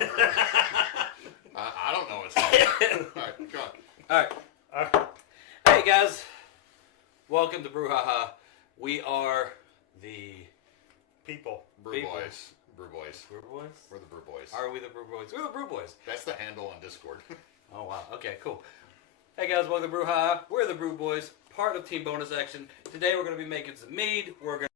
I don't know what's happening. All right, go on. All right. Hey guys, welcome to Brewhaha. We are the People. Brewbois. Brewbois. Brewbois. We're the Brewbois. Are we the Brewbois? We're the Brewbois. That's the handle on Discord. Oh wow. Okay, cool. Hey guys, welcome to Brewhaha. We're the Brewbois, part of Team Bonus Action. Today we're going to be making some mead. We're going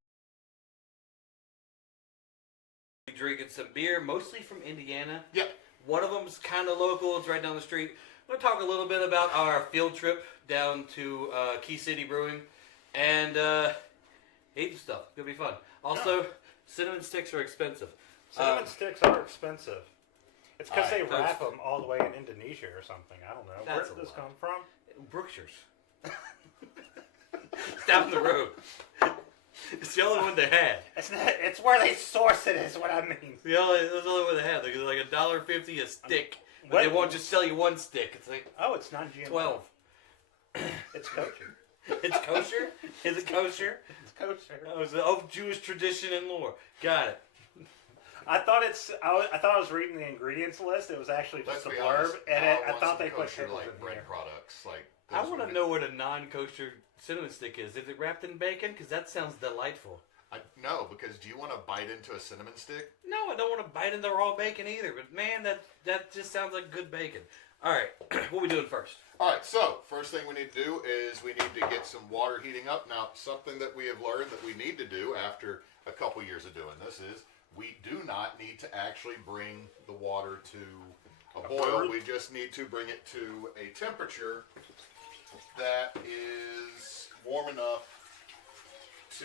to be drinking some beer, mostly from Indiana. Yep. One of them's kind of local. It's right down the street. I'm going to talk a little bit about our field trip down to Key City Brewing and eat some stuff. It's going to be fun. Also, cinnamon sticks are expensive. Cinnamon sticks are expensive. It's because they Alright, wrap them all the way in Indonesia or something. I don't know. Where That's did a this lie. come from? Brookshire's. It's down the road. It's the only one they had. It's where they source it, is what I mean. It was the only one they had. Like $1.50 a stick. But they won't just sell you one stick. It's like Oh, it's not GMO. 12. It's kosher. It's kosher? Is it kosher? It's kosher. That was of Jewish tradition and lore. Got it. I thought I was reading the ingredients list. It was actually Let's just a be blurb, honest, and I I want thought some they put kosher, pickles like in bread here. products. Like I those want would to be- know what a non-kosher cinnamon stick is. Is it wrapped in bacon? Because that sounds delightful. No, because do you want to bite into a cinnamon stick? No, I don't want to bite into raw bacon either. But man, that just sounds like good bacon. All right, what are we doing first? All right, so first thing we need to do is we need to get some water heating up. Now, something that we have learned that we need to do after a couple years of doing this is we do not need to actually bring the water to a boil. We just need to bring it to a temperature that is warm enough to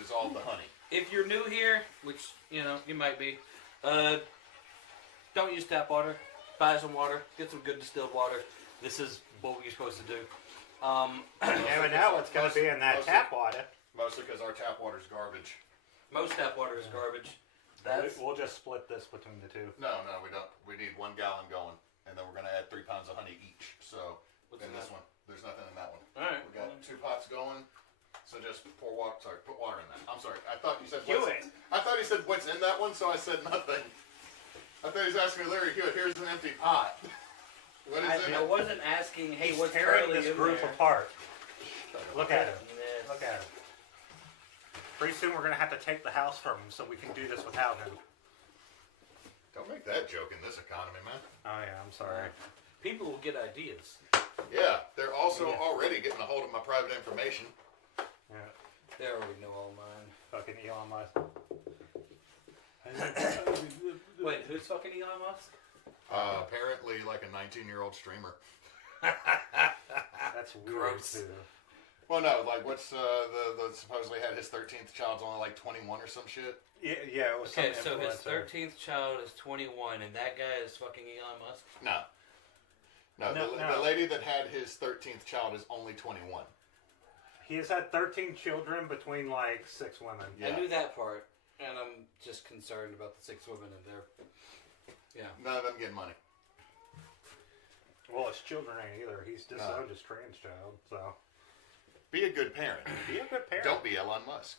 dissolve the honey. If you're new here, which you might be, don't use tap water. Buy some water. Get some good distilled water. This is what you're supposed to do. Yeah, but now what's going to be in that tap water? Mostly because our tap water is garbage. Most tap water is garbage. That's We'll just split this between the two. No, we don't. We need 1 gallon going, and then we're going to add 3 pounds of honey each. So What's in in this that? one, there's nothing in that one. all right. We got 2 pots going. So just pour water. Sorry, put water in that. I'm sorry. I thought you said Hewitt. I thought he said what's in that one, so I said nothing. I thought he was asking me, Larry Hewitt, here's an empty pot. What is in I it? wasn't asking. Hey, He's what's tearing currently this in group there? apart. Look at him. Yes. Look at him. Pretty soon we're going to have to take the house from him so we can do this without him. Don't make that joke in this economy, man. Oh yeah, I'm sorry. People will get ideas. Yeah, they're also already getting a hold of my private information. Yeah. They already know all mine. Fucking Elon Musk. Wait, who's fucking Elon Musk? Apparently, like a 19-year-old streamer. That's weird Gross. too. Well, no, like what's the supposedly had his 13th child's only like 21 or some shit. Yeah, it was Okay, some so his influencer. 13th child is 21, and that guy is fucking Elon Musk? No. The lady that had his 13th child is only 21. He has had 13 children between like 6 women. Yeah. I knew that part, and I'm just concerned about the 6 women in there. Yeah. None of them getting money. Well, his children ain't either. He's disowned his trans child, so. Be a good parent. Be a good parent. Don't be Elon Musk.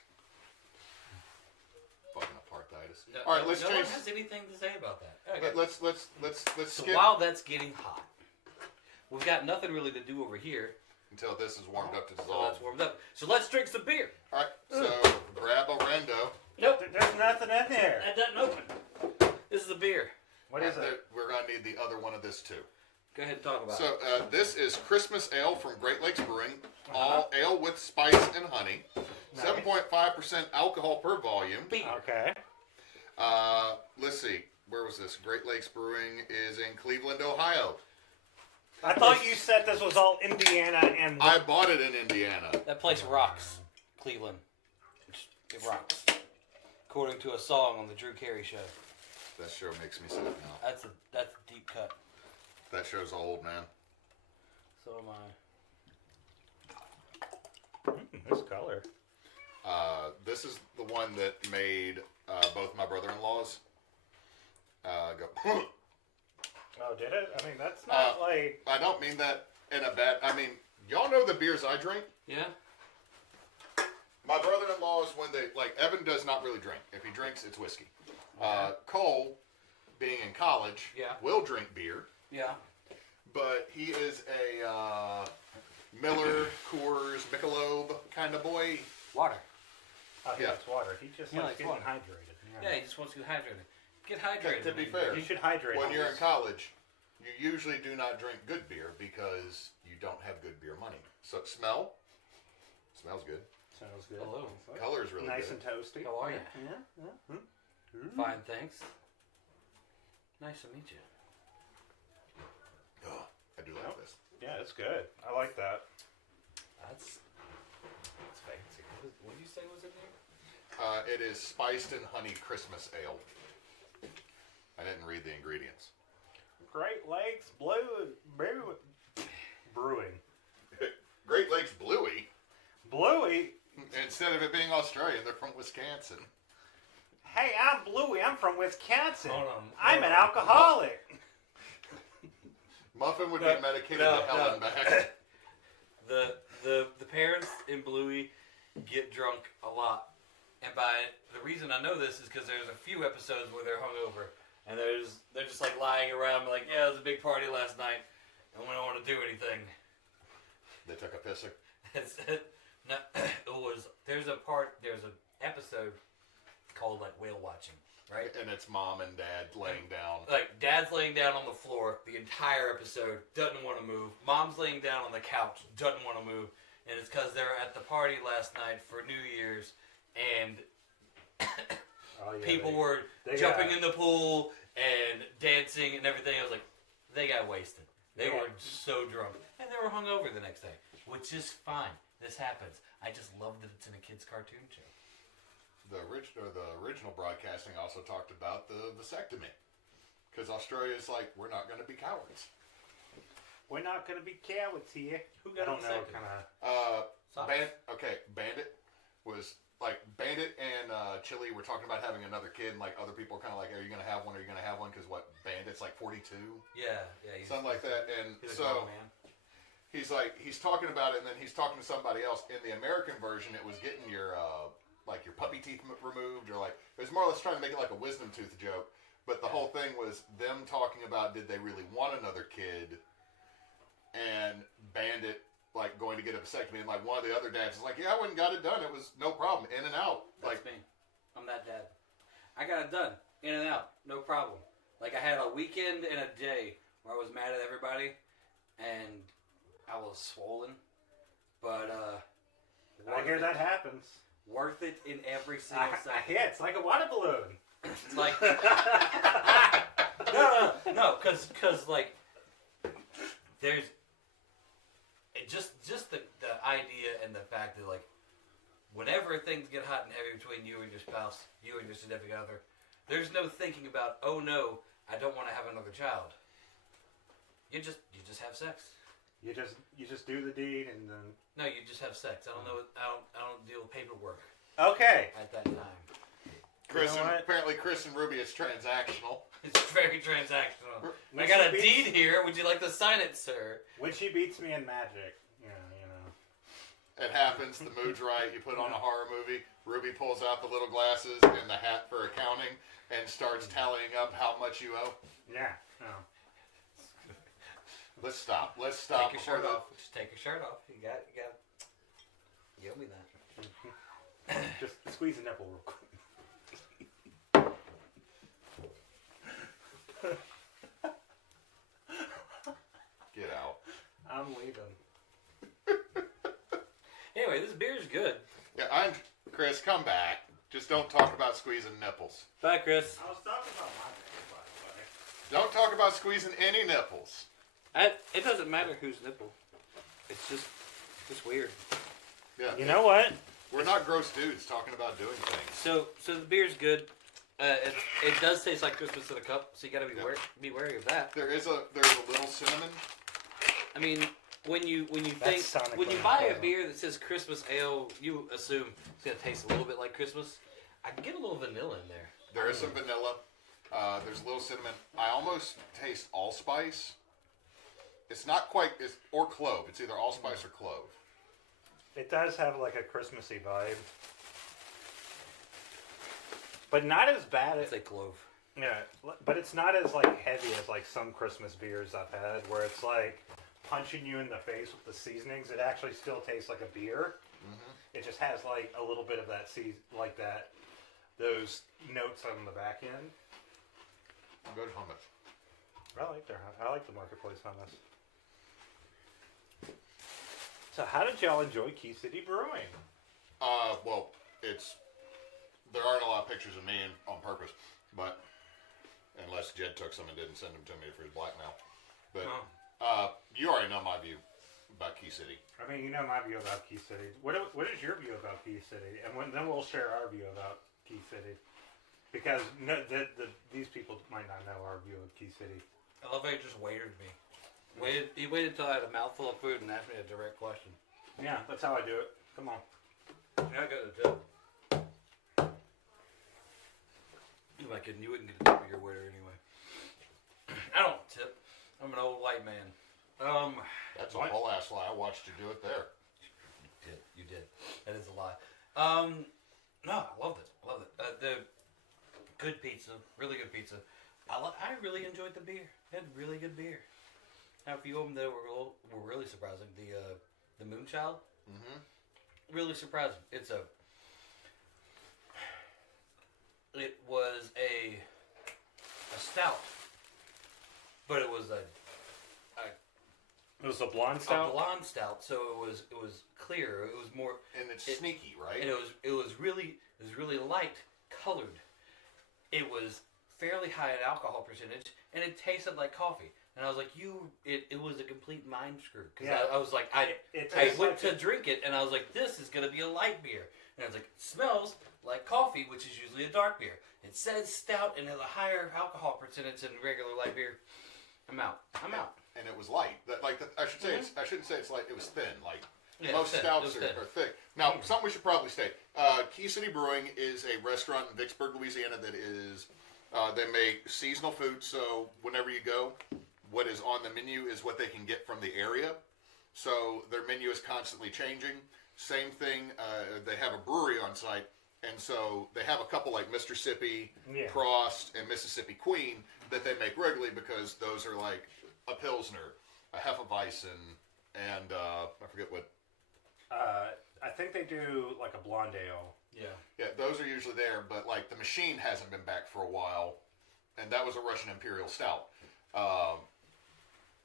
Fucking apartheiditis. No, All right, let's no change. one has anything to say about that. Okay. Let's So skip while that's getting hot, we've got nothing really to do over here. until this is warmed up to So dissolve. that's warmed up. So let's drink some beer. All right, so grab a rando. Nope. There's nothing in there. That doesn't open. This is the beer. What is it? We're gonna need the other one of this too. Go ahead and talk about it. So this is Christmas Ale from Great Lakes Brewing. All ale with spice and honey. Nice. 7.5% alcohol per volume. Beer. Okay. Let's see. Where was this? Great Lakes Brewing is in Cleveland, Ohio. I thought you said this was all Indiana and. I bought it in Indiana. That place rocks. Cleveland. It rocks. According to a song on the Drew Carey show. That show makes me sad now. That's a deep cut. That show's old, man. So am I. This color. This is the one that made both my brother-in-laws go. Oh, did it? I mean, that's not like. I don't mean that in a bad. I mean, y'all know the beers I drink. Yeah? My brother-in-laws, when they Evan does not really drink. If he drinks, it's whiskey. Okay. Cole, being in college Yeah. will drink beer, Yeah. but he is a Miller, Coors, Michelob kind of boy. Water. Oh, he Yeah. likes water. He just He likes likes getting water. hydrated. Yeah, he just wants to get hydrated. Get hydrated. To be man. fair, You should hydrate. when you're in always. college, you usually do not drink good beer because you don't have good beer money. So smells good. Sounds good. Hello. Color is really Nice good. and toasty. How are you? Yeah. Fine, thanks. Nice to meet you. Oh, I do like this. Yeah, it's good. I like that. That's fancy. What did you say was in there? It is spiced and honey Christmas ale. I didn't read the ingredients. Great Lakes Brewing. Great Lakes Bluey. Bluey? Instead of it being Australian, they're from Wisconsin. Hey, I'm Bluey. I'm from Wisconsin. Hold on. I'm an alcoholic. Muffin would No, be medicated no, to hell and back. The parents in Bluey get drunk a lot, and the reason I know this is because there's a few episodes where they're hungover, and they're just like lying around, like, yeah, it was a big party last night, and we don't want to do anything. They took a pisser. There's an episode called like whale watching, right? And it's mom and dad laying down. Like, dad's laying down on the floor the entire episode, doesn't want to move. Mom's laying down on the couch, doesn't want to move. And it's because they were at the party last night for New Year's, and people were jumping in the pool and dancing and everything. I was like, they got wasted. They were so drunk. And they were hungover the next day, which is fine. This happens. I just love that it's in a kid's cartoon show. The original broadcasting also talked about the vasectomy. Because Australia's like, we're not going to be cowards. We're not going to be cowards here. Who I got don't know what vasectomy? kind of... Bandit was like Bandit and Chili were talking about having another kid, and like other people were kind of like, are you gonna have one? Are you gonna have one? Because what, Bandit's like 42, Yeah. something like that. And He's a so grown man. he's talking about it, and then he's talking to somebody else. In the American version, it was getting your like your puppy teeth removed, or like it was more or less trying to make it like a wisdom tooth joke. But the whole thing was them talking about, did they really want another kid? And Bandit like going to get a vasectomy, and like one of the other dads is like, yeah, I went and got it done. It was no problem, in and out. That's Like me. I'm that dad. I got it done. In and out. No problem. Like, I had a weekend and a day where I was mad at everybody, and I was swollen. But, I hear that happens. worth it in every single I second. hear it's like a water balloon. Like, no, because like, there's just the idea and the fact that, like, whenever things get hot and heavy between you and your spouse, you and your significant other, there's no thinking about, oh no, I don't want to have another child. You just have sex. You just do the deed and then... No, you just have sex. I don't don't deal with paperwork Okay. at that time. Chris, You know what? apparently Chris and Ruby is transactional. It's very transactional. When I got a she deed beats- here. Would you like to sign it, sir? When she beats me in magic, you know. It happens. The mood's right. You put on a horror movie. Ruby pulls out the little glasses and the hat for accounting and starts tallying up how much you owe. Yeah. No. Let's stop. Take your shirt off. Just take your shirt off. You got. You owe me that. Just squeeze the nipple real quick. Get out. I'm leaving. Anyway, this beer's good. Yeah, I'm Chris. Come back. Just don't talk about squeezing nipples. Bye, Chris. I was talking about my nipple, by the way. Don't talk about squeezing any nipples. It doesn't matter whose nipple. It's just weird. Yeah. You know what? We're not gross dudes talking about doing things. So the beer's good. It does taste like Christmas in a cup, so you gotta be wary of that. There's a little cinnamon. I mean, when you That's when you sonically buy a unpleasant. beer that says Christmas ale, you assume it's gonna taste a little bit like Christmas. I can get a little vanilla in there. There is some vanilla. There's a little cinnamon. I almost taste allspice. It's not quite, or clove. It's either allspice or clove. It does have like a Christmassy vibe. But not as bad I'd as... say clove. Yeah, but it's not as like heavy as like some Christmas beers I've had, where it's like punching you in the face with the seasonings. It actually still tastes like a beer. It just has like a little bit of that like that, those notes on the back end. Good hummus. I like the Marketplace hummus. So how did y'all enjoy Key City Brewing? Well, there aren't a lot of pictures of me on purpose, but unless Jed took some and didn't send them to me for his blackmail. But you already know my view about Key City. I mean, you know my view about Key City. What is your view about Key City? And then we'll share our view about Key City. Because these people might not know our view of Key City. I love how he just waited me. He waited until I had a mouthful of food and asked me a direct question. Yeah, that's how I do it. Come on. Yeah, I got a tip. You might kidding? You wouldn't get a tip of your waiter anyway. I don't tip. I'm an old white man. That's a whole ass lie. I watched you do it there. You did. That is a lie. No, I loved it. The good pizza, really good pizza. I really enjoyed the beer. It had really good beer. Now, a few of them that were really surprising. The Moonchild, really surprising. It was a stout, but it was It was a blonde stout. a blonde stout. So it was clear. It was more, And it's sneaky, right? and it was really light colored. It was fairly high in alcohol percentage, and it tasted like coffee. And I was like, it was a complete mind screw. Because I was like, I went to drink it, and I was like, this is going to be a light beer. And I was like, it smells like coffee, which is usually a dark beer. It says stout and has a higher alcohol percentage than regular light beer. I'm out. And it was light. I should say I shouldn't say it's light. It was thin. Like most thin. stouts are thick. Now, something we should probably state: Key City Brewing is a restaurant in Vicksburg, Louisiana. That is, they make seasonal food. So whenever you go, what is on the menu is what they can get from the area. So their menu is constantly changing. Same thing. They have a brewery on site. And so they have a couple like Mississippi Crossed and Mississippi Queen that they make regularly because those are like a Pilsner, a Hefeweizen, and I forget what. I think they do like a blonde ale. Yeah, those are usually there, but like the machine hasn't been back for a while, and that was a Russian Imperial Stout.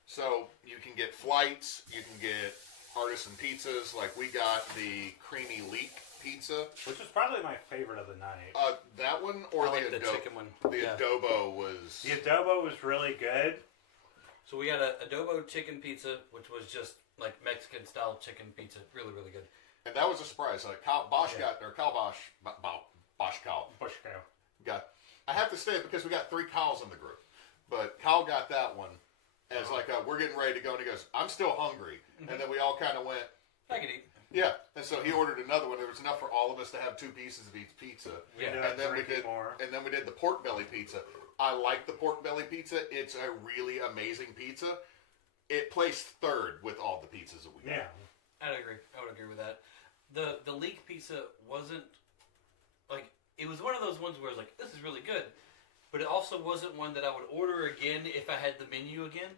So you can get flights, you can get artisan pizzas. Like we got the creamy leek pizza, Which was probably my favorite of the night. that one or I like the adobo. chicken one. The adobo was. The adobo was really good. So we got a adobo chicken pizza, which was just like Mexican style chicken pizza, really really good. And that was a surprise. Kyle Bosch got I have to say it because we got 3 Kyles in the group, but Kyle got that one as we're getting ready to go, and he goes, "I'm still hungry," and then we all kind of went, I could eat. yeah. And so he ordered another one. There was enough for all of us to have 2 pieces of each pizza. And then we did more. And then we did the pork belly pizza. I like the pork belly pizza. It's a really amazing pizza. It placed 3rd with all the pizzas that we got. Yeah. I would agree with that. The leek pizza wasn't like, it was one of those ones where I was like, this is really good, but it also wasn't one that I would order again if I had the menu again.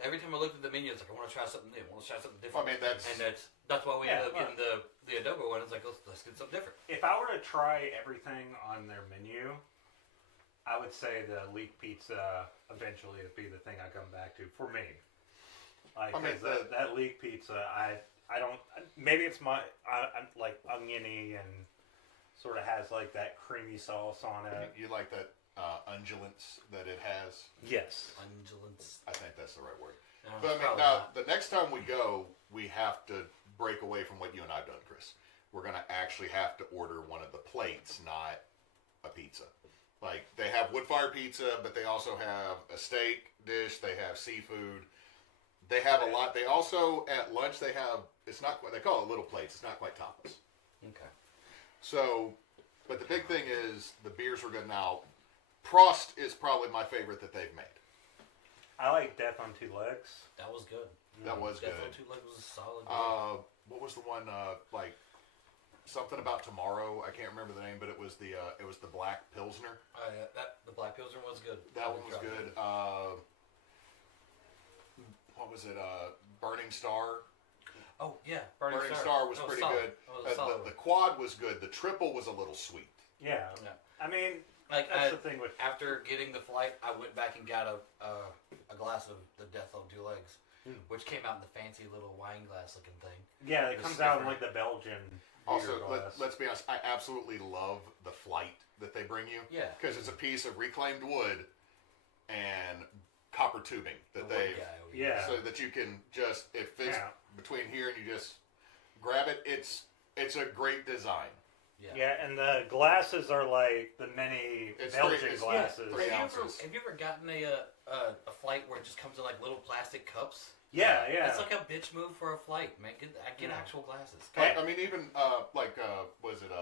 Every time I looked at the menu, it's like, I want to try something new. I want to try something different. I mean, that's why we ended up getting the adobo one. It's like, let's get something different. If I were to try everything on their menu, I would say the leek pizza eventually would be the thing I come back to for me. Like, that leek pizza, I don't. Maybe it's I'm like oniony and sort of has like that creamy sauce on it. You like that undulance that it has? Yes. Undulance. I think that's the right word. No, But I mean, now the next time we go, we have to break away from what you and I've done, Chris. We're gonna actually have to order one of the plates, not a pizza. Like they have wood fire pizza, but they also have a steak dish. They have seafood. They have a lot. They also at lunch they have. It's not. They call it little plates. It's not quite tapas. Okay. So, but the big thing is the beers were good. Now, Prost is probably my favorite that they've made. I like Death on 2 Legs. That was good. That was Death good. on 2 Legs was a solid beer. What was the one like something about tomorrow. I can't remember the name, but it was the Black Pilsner. Yeah, the Black Pilsner was good. That one was good. What was it? Burning Star. Oh yeah, Burning Star was pretty solid. good. The quad was good. The triple was a little sweet. Yeah. I mean, like that's the thing with after getting the flight, I went back and got a glass of the Death on Two Legs, which came out in the fancy little wine glass looking thing. Yeah, it comes out in like the Belgian. Also, let's be honest. I absolutely love the flight that they bring you. Yeah. Because it's a piece of reclaimed wood and copper tubing that so that you can just it fits between here and you just grab it. It's a great design. Yeah, and the glasses are like the mini Belgian glasses. Have you ever gotten a flight where it just comes in like little plastic cups? Yeah. That's like a bitch move for a flight, man. Get actual glasses. I mean, even was it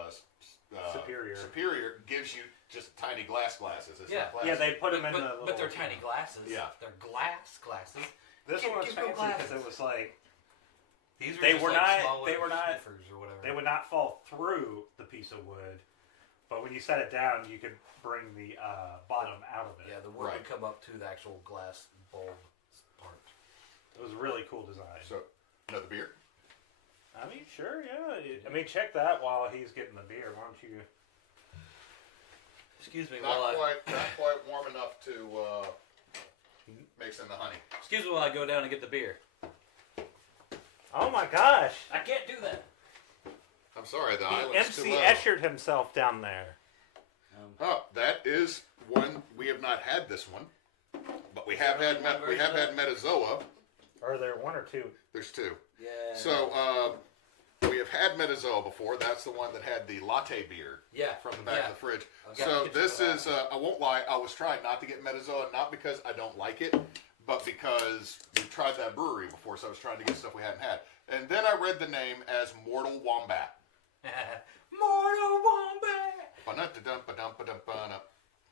Superior? Superior gives you just tiny glasses. It's not plastic. Yeah, they put them in the little. But they're tiny glasses. Yeah, they're glass glasses. This one was fancy because it was like these they were not sniffers or whatever. They would not fall through the piece of wood, but when you set it down, you could bring the bottom out of it. Yeah, the wood would come up to the actual glass bulb part. It was a really cool design. So, another beer? I mean, sure, yeah. I mean, check that while he's getting the beer. Why don't you? Excuse me. Not quite warm enough to mix in the honey. Excuse me while I go down and get the beer. Oh my gosh! I can't do that. I'm sorry, the island's too MC low. Eschered himself down there. Oh, that is one. We have not had this one, but we have had Metazoa. Are there one or two? There's two. Yeah. So we have had Metazoa before. That's the one that had the latte beer. Yeah. From the back of the fridge. So this is. I won't lie. I was trying not to get Metazoa, not because I don't like it, but because we tried that brewery before. So I was trying to get stuff we hadn't had. And then I read the name as Mortal Wombat. Mortal Wombat. Ba-dum-ba-dum-ba-dum-ba-dum.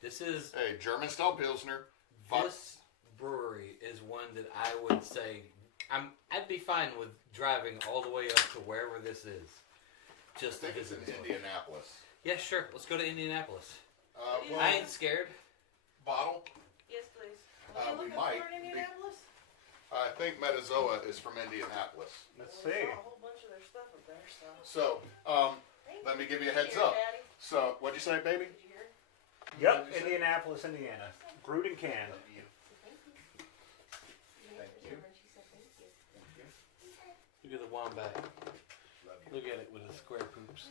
This is a German style pilsner. This brewery is one that I would say I'd be fine with driving all the way up to wherever this is. Just I think it's in Indianapolis. Yeah, sure. Let's go to Indianapolis. Well, I ain't scared. Bottle? Yes, please. We might. Indianapolis? I think Metazoa is from Indianapolis. Let's We see. saw a whole bunch of their stuff up there, so. So, let me give you a heads up. Daddy? So, what'd you say, baby? Did you hear? Yep, Indianapolis, Indiana. Brewed and canned. Thank you. She said thank you. Look at the wombat. Look at it with the square poops.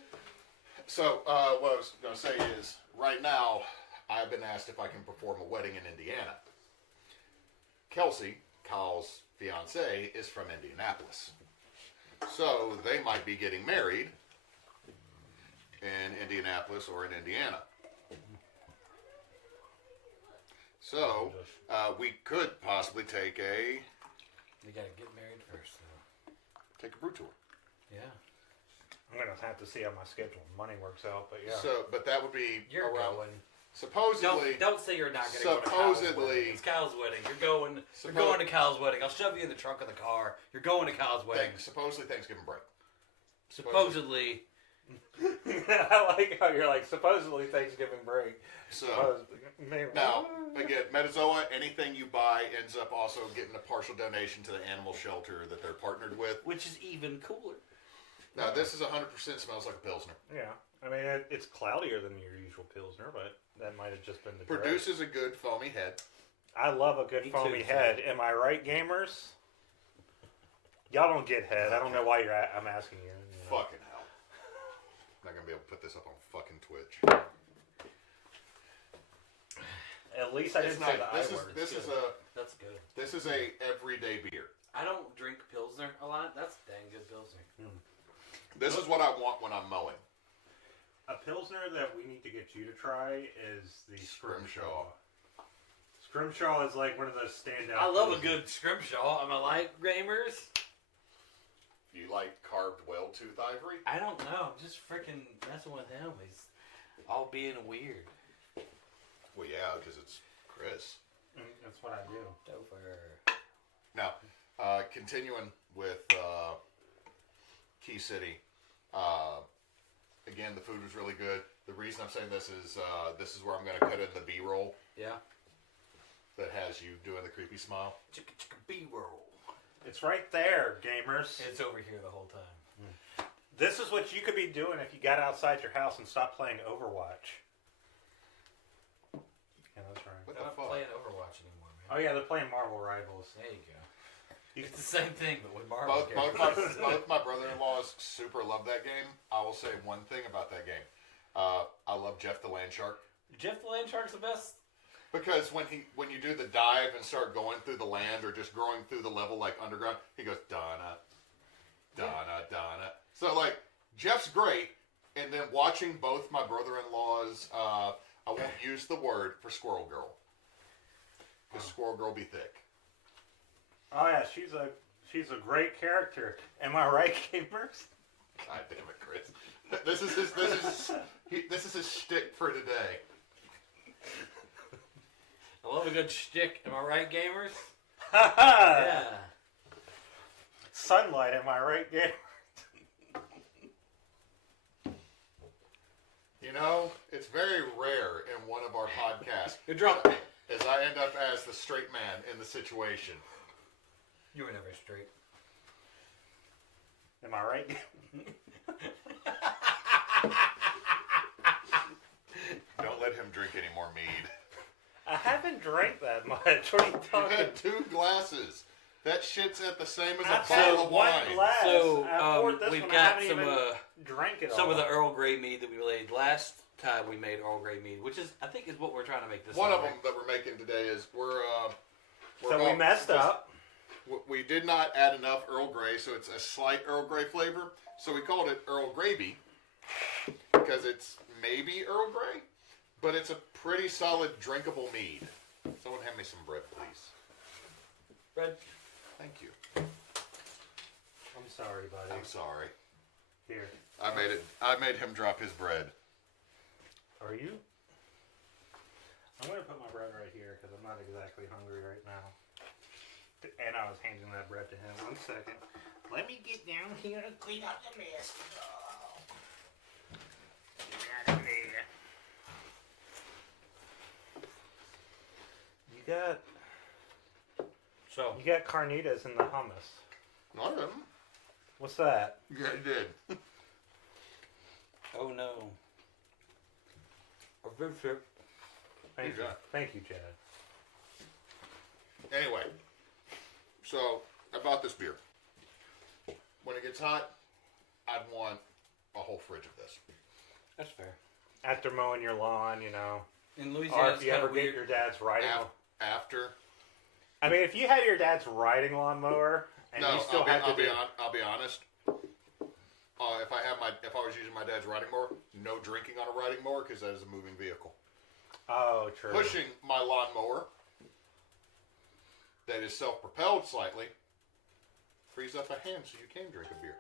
So, what I was going to say is, right now, I've been asked if I can perform a wedding in Indiana. Kelsey, Kyle's fiance, is from Indianapolis. So, they might be getting married in Indianapolis or in Indiana. So, we could possibly take You gotta get married first, though. a brew tour. Yeah. I'm gonna have to see how my schedule and money works out, but yeah. So, but that would be You're around. going. Supposedly, Don't say you're not going to go to Kyle's wedding. It's Kyle's wedding. You're going to Kyle's wedding. I'll shove you in the trunk of the car. You're going to Kyle's wedding. supposedly Thanksgiving break. Supposedly. I like how you're like, supposedly Thanksgiving break. So, now, again, Metazoa, anything you buy ends up also getting a partial donation to the animal shelter that they're partnered with. Which is even cooler. Now, this is 100% smells like a Pilsner. Yeah. I mean, it's cloudier than your usual Pilsner, but that might have just been the Produces a good foamy head. I love a good foamy head. Am I right, gamers? Y'all don't get head. I don't know why I'm asking you. Fucking hell. I'm not going to be able to put this up on fucking Twitch. At least I didn't say the I word. That's good. This is a everyday beer. I don't drink Pilsner a lot. That's dang good Pilsner. This is what I want when I'm mowing. A Pilsner that we need to get you to try is the Scrimshaw. Scrimshaw is like one of those standout. I love a good Scrimshaw. Am I like gamers? You like carved whale-tooth ivory? I don't know. I'm just freaking messing with him. He's all being weird. Well, yeah, because it's Chris. That's what I do. Dover. Now, continuing with Key City, again, the food was really good. The reason I'm saying this is where I'm going to cut in the B-roll. Yeah. That has you doing the creepy smile. Chicka chicka B-roll. It's right there, gamers. It's over here the whole time. This is what you could be doing if you got outside your house and stopped playing Overwatch. Yeah, that's right. They're not playing Overwatch anymore, man. Oh yeah, they're playing Marvel Rivals. There you go. It's the same thing, but with Marvel. Both my brother-in-laws super love that game. I will say one thing about that game. I love Jeff the Land Shark. Jeff the Land Shark's the best. Because when you do the dive and start going through the land or just growing through the level like underground, he goes Donna, Donna, Donna. So like Jeff's great, and then watching both my brother-in-laws, I won't use the word for Squirrel Girl, because Squirrel Girl be thick. Oh yeah, she's a great character. Am I right, gamers? God damn it, Chris. This is his shtick for today. I love a good shtick. Am I right, gamers? Yeah. Sunlight, am I right, gamers? You know, it's very rare in one of our podcasts. You're drunk. As I end up as the straight man in the situation. You were never straight. Am I right? Don't let him drink any more mead. I haven't drank that much. What are you You talking had 2 glasses. That shit's at the same as I've a had bottle of one wine. glass. So I poured this we've one. I got haven't some even drank it some all. of the Earl Grey mead that we made last time. We made Earl Grey mead, which is I think is what we're trying to make this. One time, of them right? that we're making today is So we messed up. We did not add enough Earl Grey, so it's a slight Earl Grey flavor. So we called it Earl Gravy because it's maybe Earl Grey, but it's a pretty solid drinkable mead. Someone hand me some bread, please. Bread. Thank you. I'm sorry, buddy. I'm sorry. Here. I made him drop his bread. Are you? I'm going to put my bread right here because I'm not exactly hungry right now. And I was handing that bread to him. 1 second. Let me get down here and clean up the mess. Oh. Get out of there. You got carnitas in the hummus. Not of them. What's that? Yeah, I did. Oh no. A good trip. Thank Good you. job. Thank you, Chad. Anyway, so I bought this beer. When it gets hot, I'd want a whole fridge of this. That's fair. After mowing your lawn, you know. In Or Louisiana, if it's you kind ever of get weird. your dad's riding. After. I mean, if you had your dad's riding lawnmower and No, you still I'll had to do. I'll be honest. If I was using my dad's riding mower, no drinking on a riding mower because that is a moving vehicle. Oh, true. Pushing my lawnmower that is self-propelled slightly frees up a hand so you can drink a beer.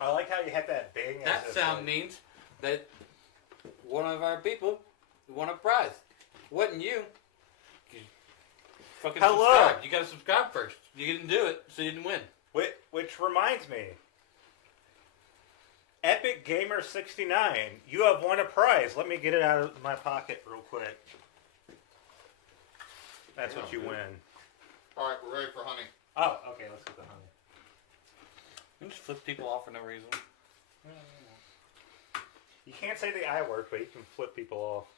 I like how you had that bing. That as if, sound means that one of our people won a prize. Wasn't you? You fucking Hello. subscribed. You got to subscribe first. You didn't do it, so you didn't win. Which reminds me, Epic Gamer 69, you have won a prize. Let me get it out of my pocket real quick. That's what you win. All right, we're ready for honey. Oh, okay. Let's get the honey. You just flip people off for no reason. You can't say the I word, but you can flip people off.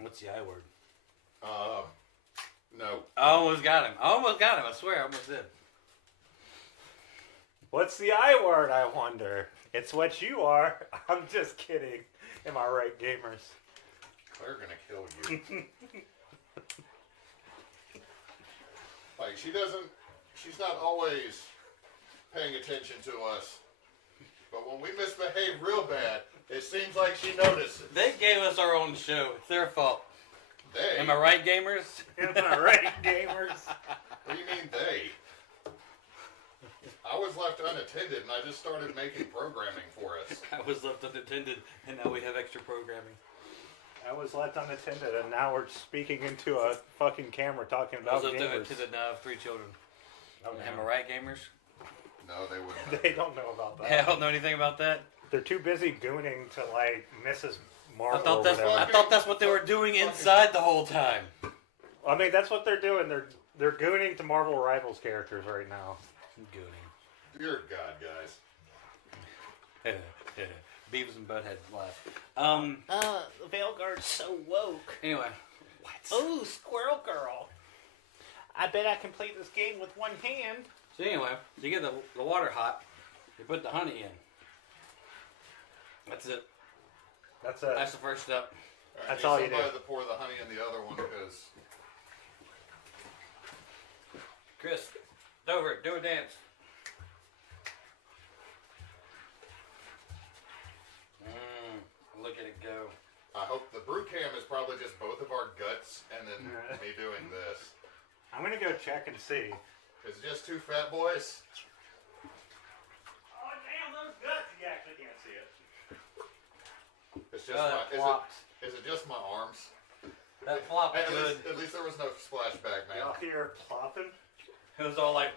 What's the I word? No. I almost got him. I swear, I almost did. What's the I word, I wonder? It's what you are. I'm just kidding. Am I right, gamers? They're gonna kill you. Like she's not always paying attention to us. But when we misbehave real bad, it seems like she notices. They gave us our own show. It's their fault. They? Am I right, gamers? Am I right, gamers? What do you mean they? I was left unattended and I just started making programming for us. I was left unattended, and now we have extra programming. I was left unattended, and now we're speaking into a fucking camera talking I about was left gamers. unattended, now I have 3 children. Oh, Am no. I right, gamers? No, they wouldn't. They don't know about that. Yeah, I don't know anything about that. They're too busy gooning to like Mrs. Marvel. I thought that's what they were doing inside the whole time. I mean, that's what they're doing. They're gooning to Marvel Rivals characters right now. Gooning. Dear God, guys. Beavis and Butthead laugh. The Veilguard's so woke. Anyway. Oh, Squirrel Girl. I bet I can play this game with one hand. So anyway, you get the water hot, you put the honey in. That's it. That's That's the first step. That's all you do. Somebody to pour the honey in the other one because... Chris, Dover, do a dance. Look at it go. I hope the brew cam is probably just both of our guts and then me doing this. I'm gonna go check and see. Is it just two fat boys? Oh damn, those guts! You actually can't see it. It's just is it just my arms? That flop At good. least there was no splashback, man. Y'all hear plopping? It was all like.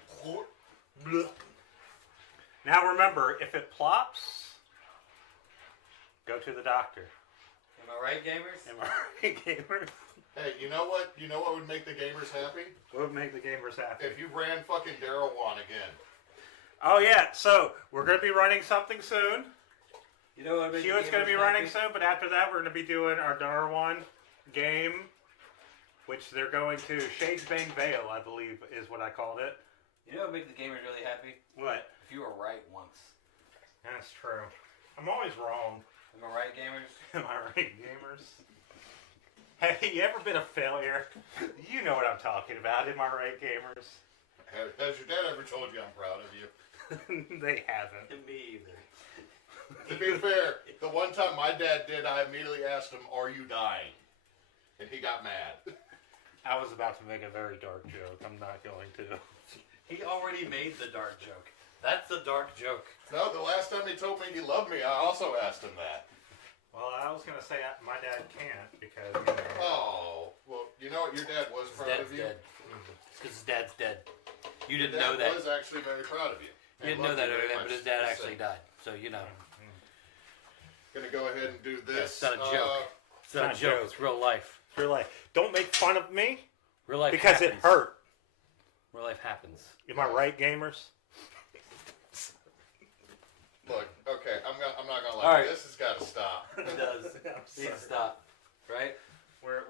Now remember, if it plops, go to the doctor. Am I right, gamers? Am I right, gamers? Hey, you know what? You know what would make the gamers happy? What would make the gamers happy? If you ran fucking Darrow-wan again. Oh yeah, so we're gonna be running something soon. You know what? Hewitt's gonna be running soon, but after that we're gonna be doing our Darwan game, which they're going to Shadesbane Vale, I believe is what I called it. You know what makes the gamers really happy? What? If you were right once. That's true. I'm always wrong. Am I right, gamers? Am I right, gamers? Have you ever been a failure? You know what I'm talking about. Am I right, gamers? Has your dad ever told you I'm proud of you? They haven't. Me either. To be fair, the one time my dad did, I immediately asked him, "Are you dying?" And he got mad. I was about to make a very dark joke. I'm not going to. He already made the dark joke. That's the dark joke. No, the last time he told me he loved me, I also asked him that. Well, I was going to say my dad can't because, you know. Oh, well, you know what? Your dad was His proud dad's of you. dead. Because his dad's dead. You Your didn't dad know that. was actually very proud of you. You didn't know that earlier, but his dad actually died. So, you know. Gonna go ahead and do this. It's not a joke. It's not a joke. It's real life. Real life. Don't make fun of me Real life because happens. it hurt. Real life happens. Am I right, gamers? Look, okay, I'm not gonna lie. All right. This has got to stop. It does. Needs to stop. Right? We're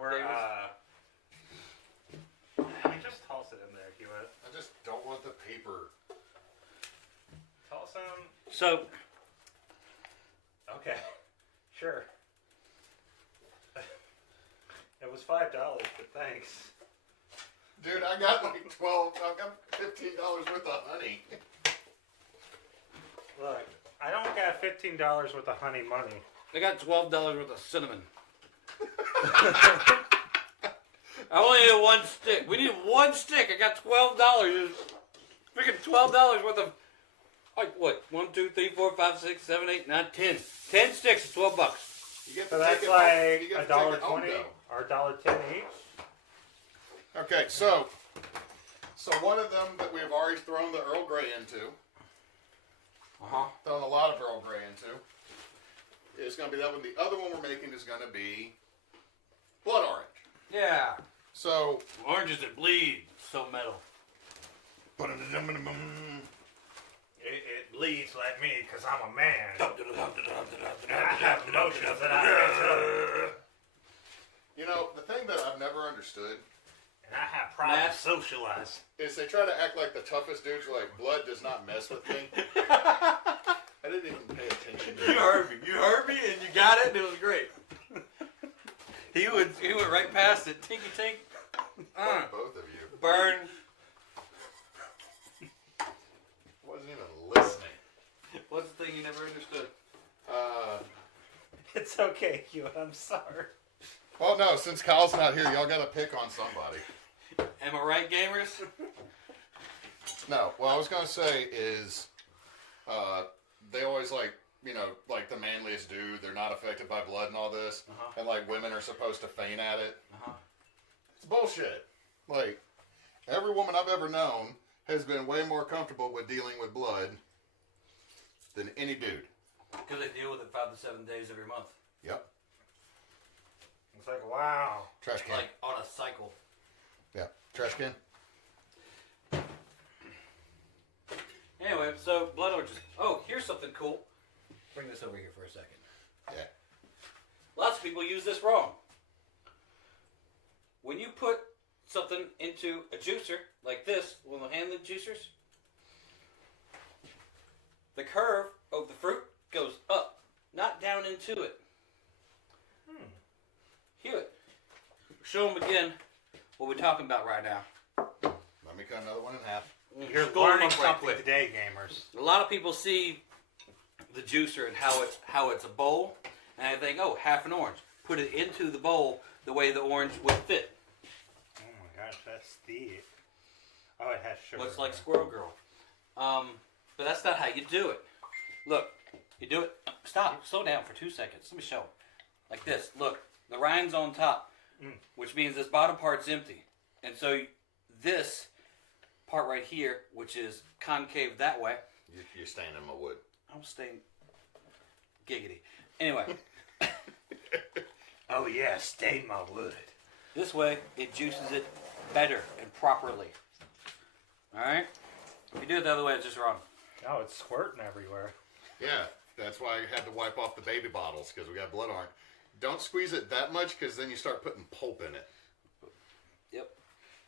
just toss it in there, Hewitt. I just don't want the paper. Toss them. So, Okay. Sure. It was $5, but thanks. Dude, I got like I got $15 worth of honey. Look, I don't got $15 worth of honey money. I got $12 worth of cinnamon. I only needed one stick. We needed one stick. I got $12. Freaking $12 worth of, like what? 1, 2, 3, 4, 5, 6, 7, 8, 9, 10. 10 sticks is $12. You get So to that's take it like home. You get to take it home, $1.20 though. or $1.10 each. Okay, so one of them that we've already thrown the Earl Grey into, thrown a lot of Earl Grey into, is going to be that one. The other one we're making is going to be blood orange. Yeah. So Oranges that bleed. So metal. It bleeds like me because I'm a man. I have emotions that I have. you know, the thing that I've never understood And I have pride to socialize. is they try to act like the toughest dudes are like, blood does not mess with me. I didn't even pay attention to You it. heard me. You heard me, and you got it, and it was great. He went right past it. Tinky tink. Fuck both of you. Burn. Wasn't even listening. What's the thing you never understood? It's okay, Hugh. I'm sorry. Well, no, since Kyle's not here, y'all got to pick on somebody. Am I right, gamers? No, what I was going to say is they always like the manliest dude, they're not affected by blood and all this, and like women are supposed to faint at it. It's bullshit. Like, every woman I've ever known has been way more comfortable with dealing with blood than any dude. Because they deal with it 5 to 7 days every month. Yep. It's like, wow. Trash can. Like on a cycle. Yeah. Trash can. Anyway, so blood oranges. Oh, here's something cool. Bring this over here for a second. Yeah. Lots of people use this wrong. When you put something into a juicer, like this, one of the hand juicers, the curve of the fruit goes up, not down into it. Hewitt, show them again what we're talking about right now. Let me cut another one in half. You're Go on learning right something quick. today, gamers. A lot of people see the juicer and how it's a bowl, and I think, oh, half an orange. Put it into the bowl the way the orange would fit. Oh my gosh, that's steep. Oh, it has sugar. Looks like Squirrel Girl. But that's not how you do it. Look, you do it. Stop. Slow down for 2 seconds. Let me show. Like this. Look, the rind's on top, which means this bottom part's empty. And so this part right here, which is concave that way. You're staying in my wood. I'm staying giggity. Anyway. Oh yeah, stain my wood. This way, it juices it better and properly. Alright? If you do it the other way, it's just wrong. Oh, it's squirting everywhere. Yeah, that's why I had to wipe off the baby bottles because we got blood on it. Don't squeeze it that much because then you start putting pulp in it. Yep.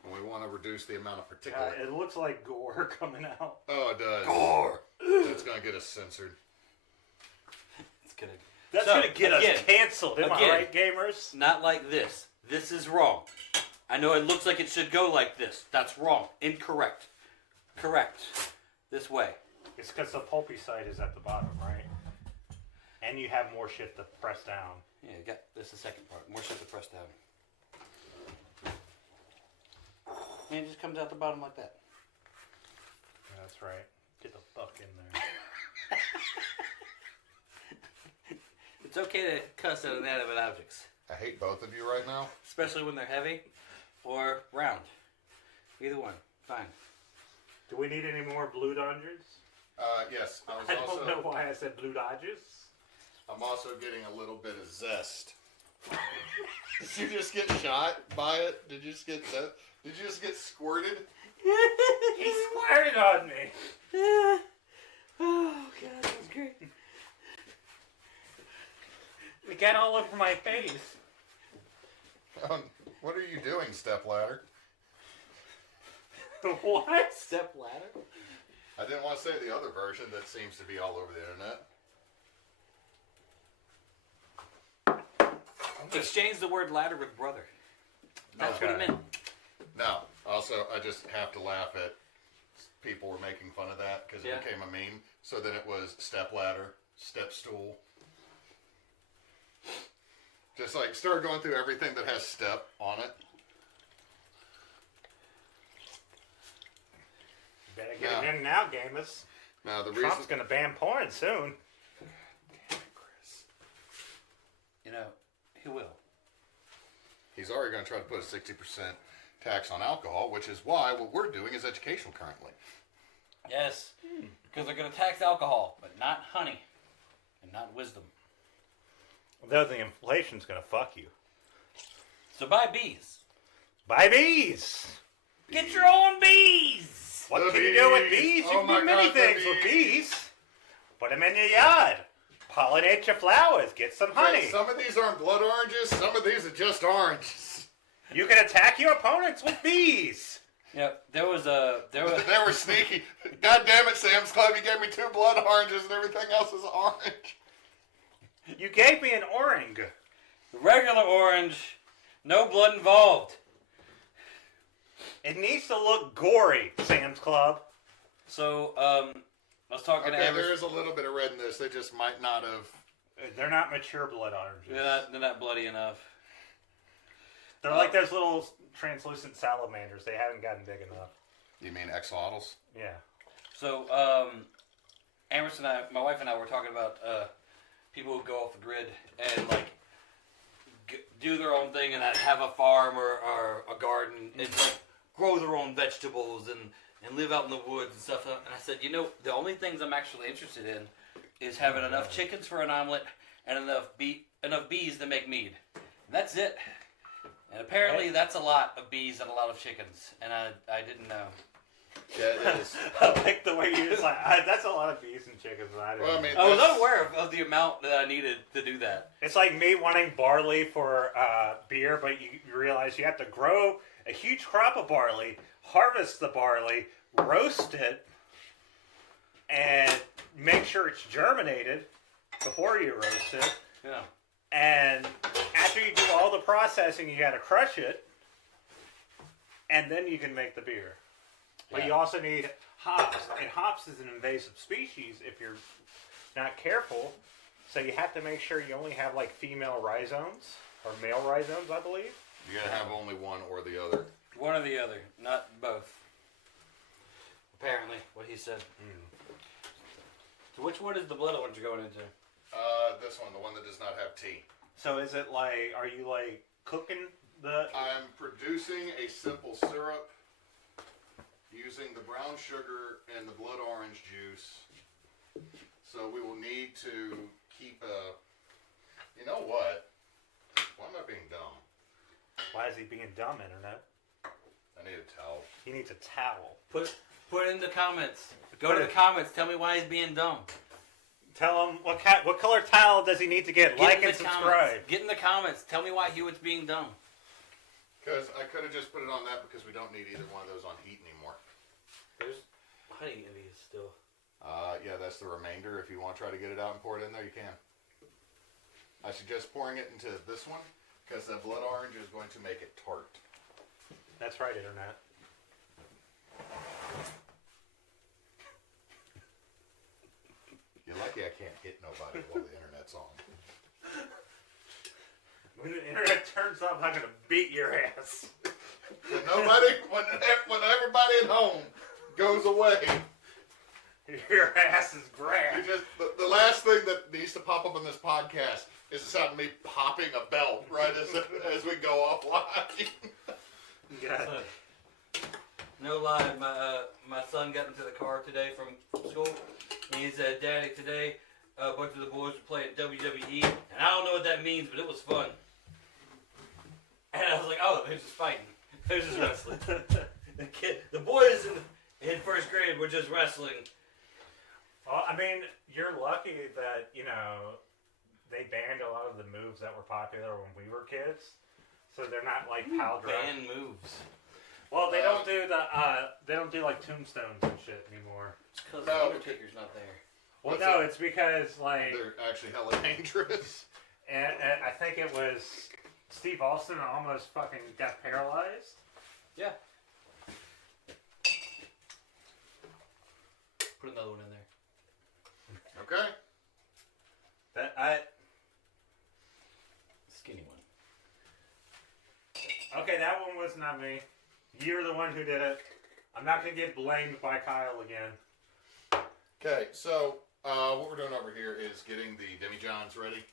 And we want to reduce the amount of particulate. It looks like gore coming out. Oh, it does. Gore! That's going to get us censored. It's gonna... That's So, gonna get again, us canceled, am I right, gamers? Not like this. This is wrong. I know it looks like it should go like this. That's wrong. Incorrect. Correct. This way. It's because the pulpy side is at the bottom, right? And you have more shit to press down. Yeah, you got this is the second part. More shit to press down. And it just comes out the bottom like that. Yeah, that's right. Get the fuck in there. It's okay to cuss at inanimate objects. I hate both of you right now. Especially when they're heavy or round. Either one. Fine. Do we need any more blue dodgers? Yes, I don't know why I said blue dodgers. I'm also getting a little bit of zest. Did you just get shot by it? Did you just get zest? Did you just get squirted? He squirted on me. Oh, God, that was great. It got all over my face. What are you doing, stepladder? What? Step ladder? I didn't want to say the other version that seems to be all over the internet. Exchange the word ladder with brother. That's what he meant. No, also, I just have to laugh at people were making fun of that because it became a meme. So then it was stepladder, step stool. Just like start going through everything that has step on it. Better get it in now, gamers. Now the Trump's reason gonna ban porn soon. Chris. You know, he will. He's already going to try to put a 60% tax on alcohol, which is why what we're doing is educational currently. Yes. Because they're going to tax alcohol, but not honey. And not wisdom. Though the inflation's gonna fuck you. So buy bees. Buy bees! Get your own bees! What The can you do with bees. bees? You Oh can my do many God, the things with bees. Put them in your yard. Pollinate your flowers. Get some honey. Some of these aren't blood oranges, some of these are just oranges. You can attack your opponents with bees. Yep, there was They were sneaky. God damn it, Sam's Club, you gave me 2 blood oranges and everything else is orange. You gave me an orange. regular orange, no blood involved. It needs to look gory, Sam's Club. So, I was talking to Okay, Amber. there is a little bit of red in this. They just might not have. They're not mature blood oranges. They're not bloody enough. They're like those little translucent salamanders. They haven't gotten big enough. You mean axolotls? Yeah. So, Amherst and I, my wife and I, were talking about people who go off the grid and like do their own thing and have a farm or a garden and like grow their own vegetables and live out in the woods and stuff. And I said, the only things I'm actually interested in is having enough chickens for an omelet and enough bees to make mead. And that's it. And apparently that's a lot of bees and a lot of chickens. And I didn't know. Yeah, it is. I like the way you just like, that's a lot of bees and chickens. I was unaware of the amount that I needed to do that. It's like me wanting barley for beer, but you realize you have to grow a huge crop of barley, harvest the barley, roast it, and make sure it's germinated before you roast it. Yeah. And after you do all the processing, you got to crush it, and then you can make the beer. But you also need hops, and hops is an invasive species if you're not careful. So you have to make sure you only have like female rhizomes, or male rhizomes, I believe. You gotta have only one or the other. One or the other, not both. Apparently, what he said. So which one is the blood orange you're going into? This one, the one that does not have tea. So is it like, are you like cooking the... I'm producing a simple syrup using the brown sugar and the blood orange juice. So we will need to keep a... You know what? Why am I being dumb? Why is he being dumb, Internet? I need a towel. He needs a towel. Put it in the comments. Go to the comments. Tell me why he's being dumb. Tell him what color towel does he need to get. Like and subscribe. Get in the comments. Tell me why Hewitt's being dumb. Because I could have just put it on that because we don't need either one of those on heat anymore. There's honey in these still. Yeah, that's the remainder. If you want to try to get it out and pour it in there, you can. I suggest pouring it into this one because the blood orange is going to make it tart. That's right, Internet. You're lucky I can't hit nobody while the internet's on. When the Internet turns off, I'm going to beat your ass. When everybody at home goes away, your ass is grabbed. The last thing that needs to pop up on this podcast is the sound of me popping a belt right as we go offline. Yeah. No lie, my son got into the car today from school, and he said, "Daddy, today a bunch of the boys were playing WWE, and I don't know what that means, but it was fun." And I was like, "Oh, they're just fighting. They're just wrestling." The boys in first grade were just wrestling. Well, I mean, you're lucky that, they banned a lot of the moves that were popular when we were kids. So they're not like pal drive. Band moves. Well, they don't do like tombstones and shit anymore. It's because the Undertaker's not there. Well, no, it's because like they're actually hella dangerous. And I think it was Steve Austin almost fucking got paralyzed. Yeah. Put another one in there. Okay. Skinny one. Okay, that one was not me. You're the one who did it. I'm not going to get blamed by Kyle again. Okay, so what we're doing over here is getting the demijohns ready.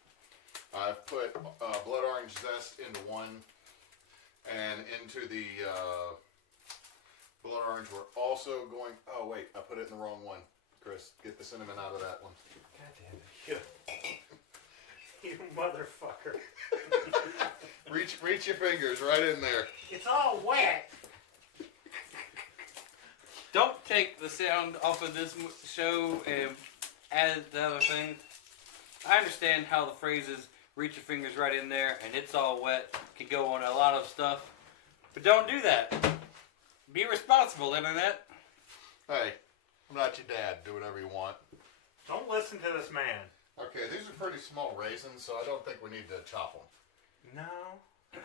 I've put blood orange zest into one, and into the blood orange we're also going... Oh, wait, I put it in the wrong one. Chris, get the cinnamon out of that one. God damn it. You motherfucker. Reach your fingers right in there. It's all wet. Don't take the sound off of this show and add the other things. I understand how the phrases "reach your fingers right in there" and "it's all wet" can go on a lot of stuff, but don't do that. Be responsible, Internet. Hey, I'm not your dad. Do whatever you want. Don't listen to this man. Okay, these are pretty small raisins, so I don't think we need to chop them. No.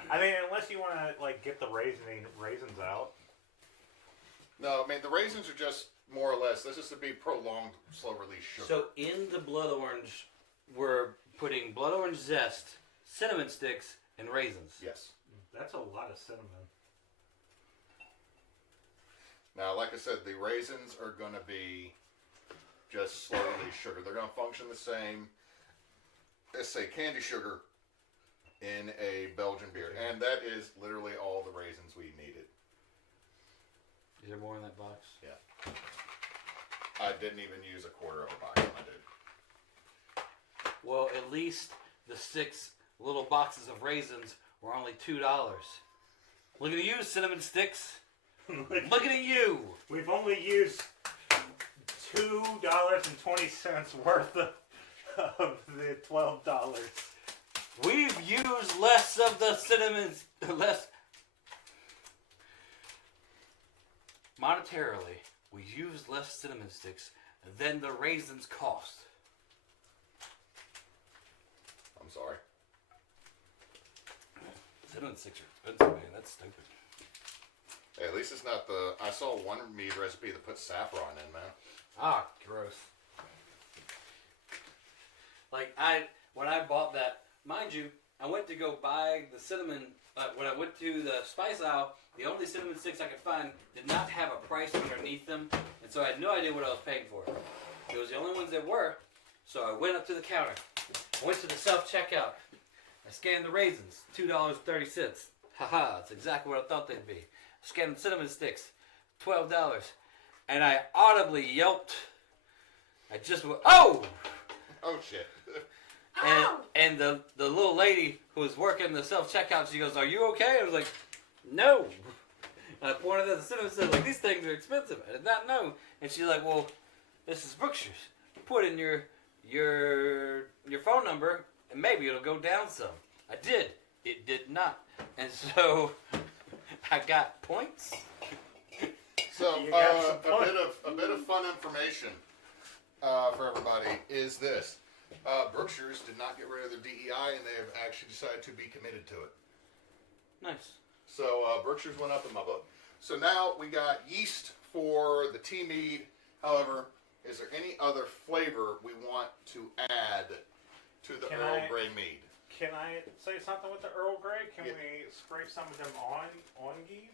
I mean, unless you want to, like, get the raisins out. No, I mean, the raisins are just more or less, this is to be prolonged slow-release sugar. So in the blood orange, we're putting blood orange zest, cinnamon sticks, and raisins. Yes. That's a lot of cinnamon. Now, like I said, the raisins are going to be just slow-release sugar. They're going to function the same as, say, candy sugar in a Belgian beer. And that is literally all the raisins we needed. Is there more in that box? Yeah. I didn't even use a quarter of a box when I did. Well, at least the 6 little boxes of raisins were only $2. Look at you, cinnamon sticks. Looking at you. We've only used $2.20 worth of the $12. We've used less of the cinnamon, less monetarily. We used less cinnamon sticks than the raisins cost. I'm sorry. Cinnamon sticks are expensive, man. That's stupid. Hey, at least it's not the. I saw one mead recipe that put saffron in, man. Ah, gross. Like when I bought that, mind you, I went to go buy the cinnamon. When I went to the spice aisle, the only cinnamon sticks I could find did not have a price underneath them, and so I had no idea what I was paying for. It was the only ones that were, so I went up to the counter. I went to the self-checkout. I scanned the raisins, $2.30. Haha, that's exactly what I thought they'd be. I scanned the cinnamon sticks, $12. And I audibly yelped. I just went, oh! Oh, shit. And the little lady who was working the self-checkout, she goes, are you okay? I was like, no. And I pointed at the cinnamon and said, like, these things are expensive. I did not know. And she's like, well, this is Brookshire's. Put in your phone number, and maybe it'll go down some. I did. It did not. And so I got points. So You got some a bit of fun information for everybody is this: Brookshire's did not get rid of their DEI, and they have actually decided to be committed to it. Nice. So Brookshire's went up in my book. So now we got yeast for the tea mead. However, is there any other flavor we want to add to the Earl Grey mead? Can I say something with the Earl Grey? Can Yeah. we scrape some of them on geese?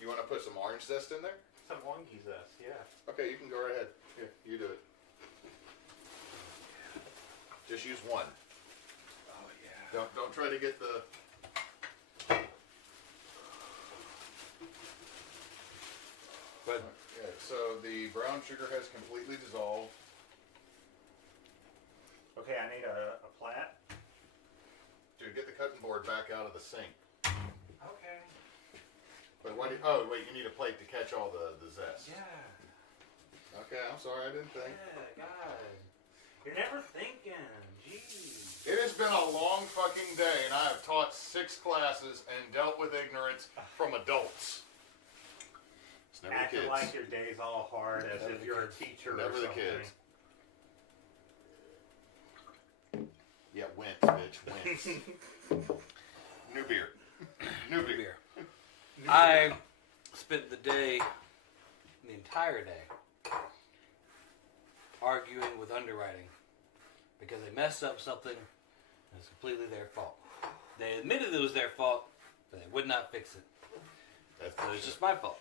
You want to put some orange zest in there? Some on geese zest, yeah. Okay, you can go right ahead. Here, you do it. Just use one. Oh yeah. Don't try to get the. But Yeah, so the brown sugar has completely dissolved. Okay, I need a plat. Dude, get the cutting board back out of the sink. Okay. But why do oh wait, you need a plate to catch all the zest. Yeah. Okay, I'm sorry, I didn't think. Yeah, God. You're never thinking. Jeez. It has been a long fucking day, and I have taught 6 classes and dealt with ignorance from adults. It's never the Acting kids. like your day's all hard as Never if the you're kids. a teacher Never or the something. kids. Yeah, wince, bitch, wince. New beer. New beer. beer. I spent the entire day, arguing with underwriting because they messed up something and it's completely their fault. They admitted it was their fault, but they would not fix it. That's So it's just my fault.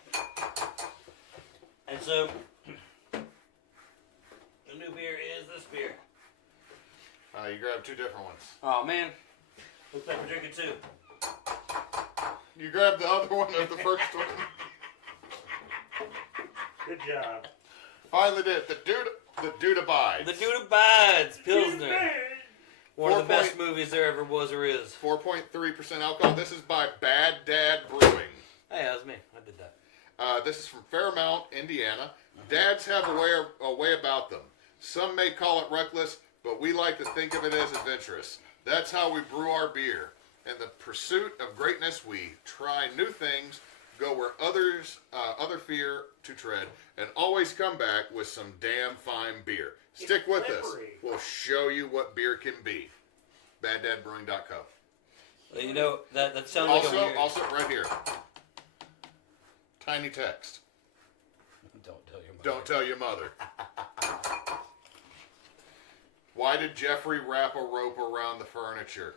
And so, the new beer is this beer. you grabbed 2 different ones. Oh man, looks like we're drinking two. You grabbed the other one of the first one. Good job. Finally did it. The dude abides. The Dude Abides Pilsner. One of the 4 best movies there ever was or is. 4.3% alcohol. This is by Bad Dad Brewing. Hey, that was me. I did that. This is from Fairmount, Indiana. Dads have a way about them. Some may call it reckless, but we like to think of it as adventurous. That's how we brew our beer. In the pursuit of greatness, we try new things, go where other fear to tread, and always come back with some damn fine beer. Stick with us. slippery. We'll show you what beer can be. BadDadBrewing.com. Well, you know, that sounds like a weird... Also right here. Tiny text. Don't tell your mother. Don't tell your mother. Why did Jeffrey wrap a rope around the furniture?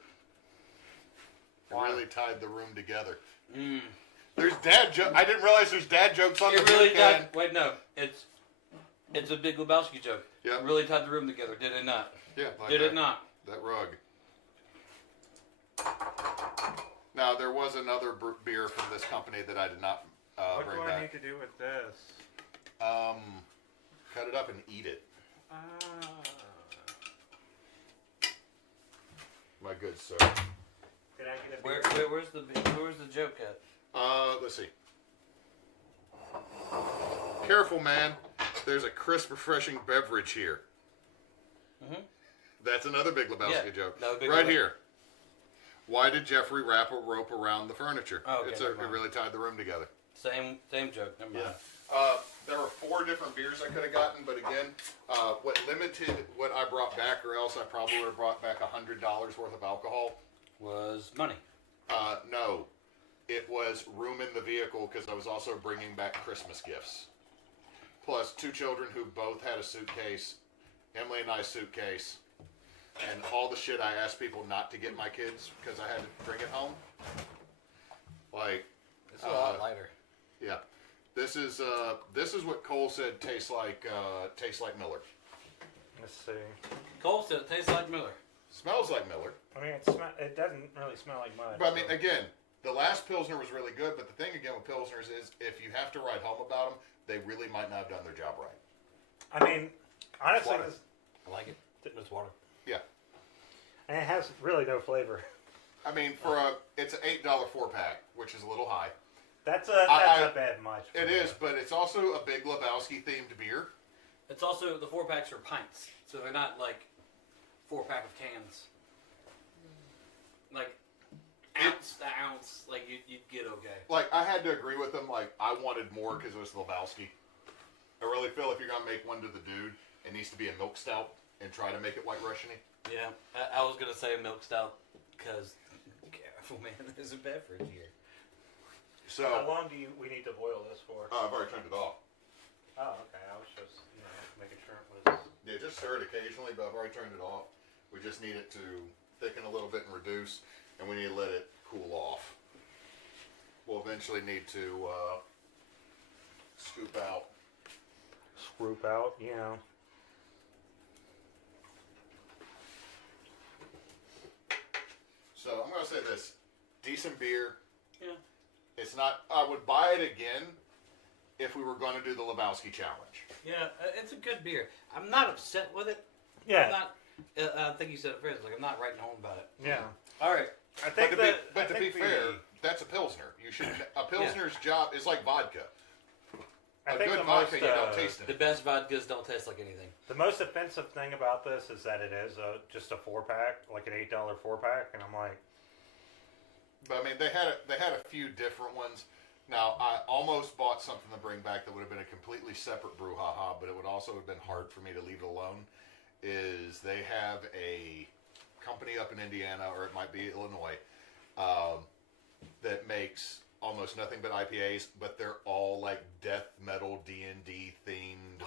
It Why? really tied the room together. Mm. There's dad jokes. I didn't realize there's dad jokes on the It really beer can. tied... Wait, no. It's a Big Lebowski joke. Yeah. It really tied the room together, did it not? Yeah, like Did that. it not? That rug. Now, there was another beer from this company that I did not What bring do I back. need to do with this? Cut it up and eat it. My good sir. Did I get a beer? Where's the joke at? Let's see. Careful, man. There's a crisp, refreshing beverage here. Mm-hmm. That's another Big Lebowski Yeah, joke. no, Big Right Lebowski. here. Why did Jeffrey wrap a rope around the furniture? Oh, okay, It never mind. really tied the room together. Same joke. Never mind. There were 4 different beers I could have gotten, but again, what limited what I brought back, or else I probably would have brought back $100 worth of alcohol. Was money. No, it was room in the vehicle because I was also bringing back Christmas gifts. Plus 2 children who both had a suitcase, Emily and I's suitcase, and all the shit I asked people not to get my kids because I had to bring it home. Like, It's a lot lighter. yeah, this is what Cole said tastes like Miller. Let's see. Cole said it tastes like Miller. Smells like Miller. I mean, it doesn't really smell like much. But I mean, again, the last Pilsner was really good, but the thing again with Pilsners is if you have to write home about them, they really might not have done their job right. I mean, honestly, Water. I like it. It's water. Yeah. and it has really no flavor. I mean, it's an $8 4-pack, which is a little high. That's I- a bit much. It is, but it's also a Big Lebowski themed beer. It's also the 4-packs are pints, so they're not like 4-pack of cans. Like ounce to ounce, like you'd get okay. Like, I had to agree with him. Like, I wanted more because it was Lebowski. I really feel if you're gonna make one to the dude, it needs to be a milk stout and try to make it White Russian-y. Yeah, I was gonna say a milk stout because careful, man, there's a beverage here. So How long do we need to boil this for? I've already turned it off. Oh, okay. I was just making sure it was. Yeah, just stir it occasionally, but I've already turned it off. We just need it to thicken a little bit and reduce, and we need to let it cool off. We'll eventually need to scoop out. Swoop out, So I'm gonna say this: decent beer. Yeah. It's not. I would buy it again if we were going to do the Lebowski challenge. Yeah, it's a good beer. I'm not upset with it. Yeah. I'm not. I think you said it first. Like I'm not writing home about it. Yeah. All right. I think But to be fair, that's a Pilsner. You should. A Pilsner's job is like vodka. I A think good the vodka, most, you don't taste The it. best vodkas don't taste like anything. the most offensive thing about this is that it is just a 4-pack, like an $8 4-pack, and I'm like, But I mean, they had a few different ones. Now, I almost bought something to bring back that would have been a completely separate brouhaha, but it would also have been hard for me to leave it alone. Is they have a company up in Indiana, or it might be Illinois, that makes almost nothing but IPAs, but they're all like death metal D&D themed.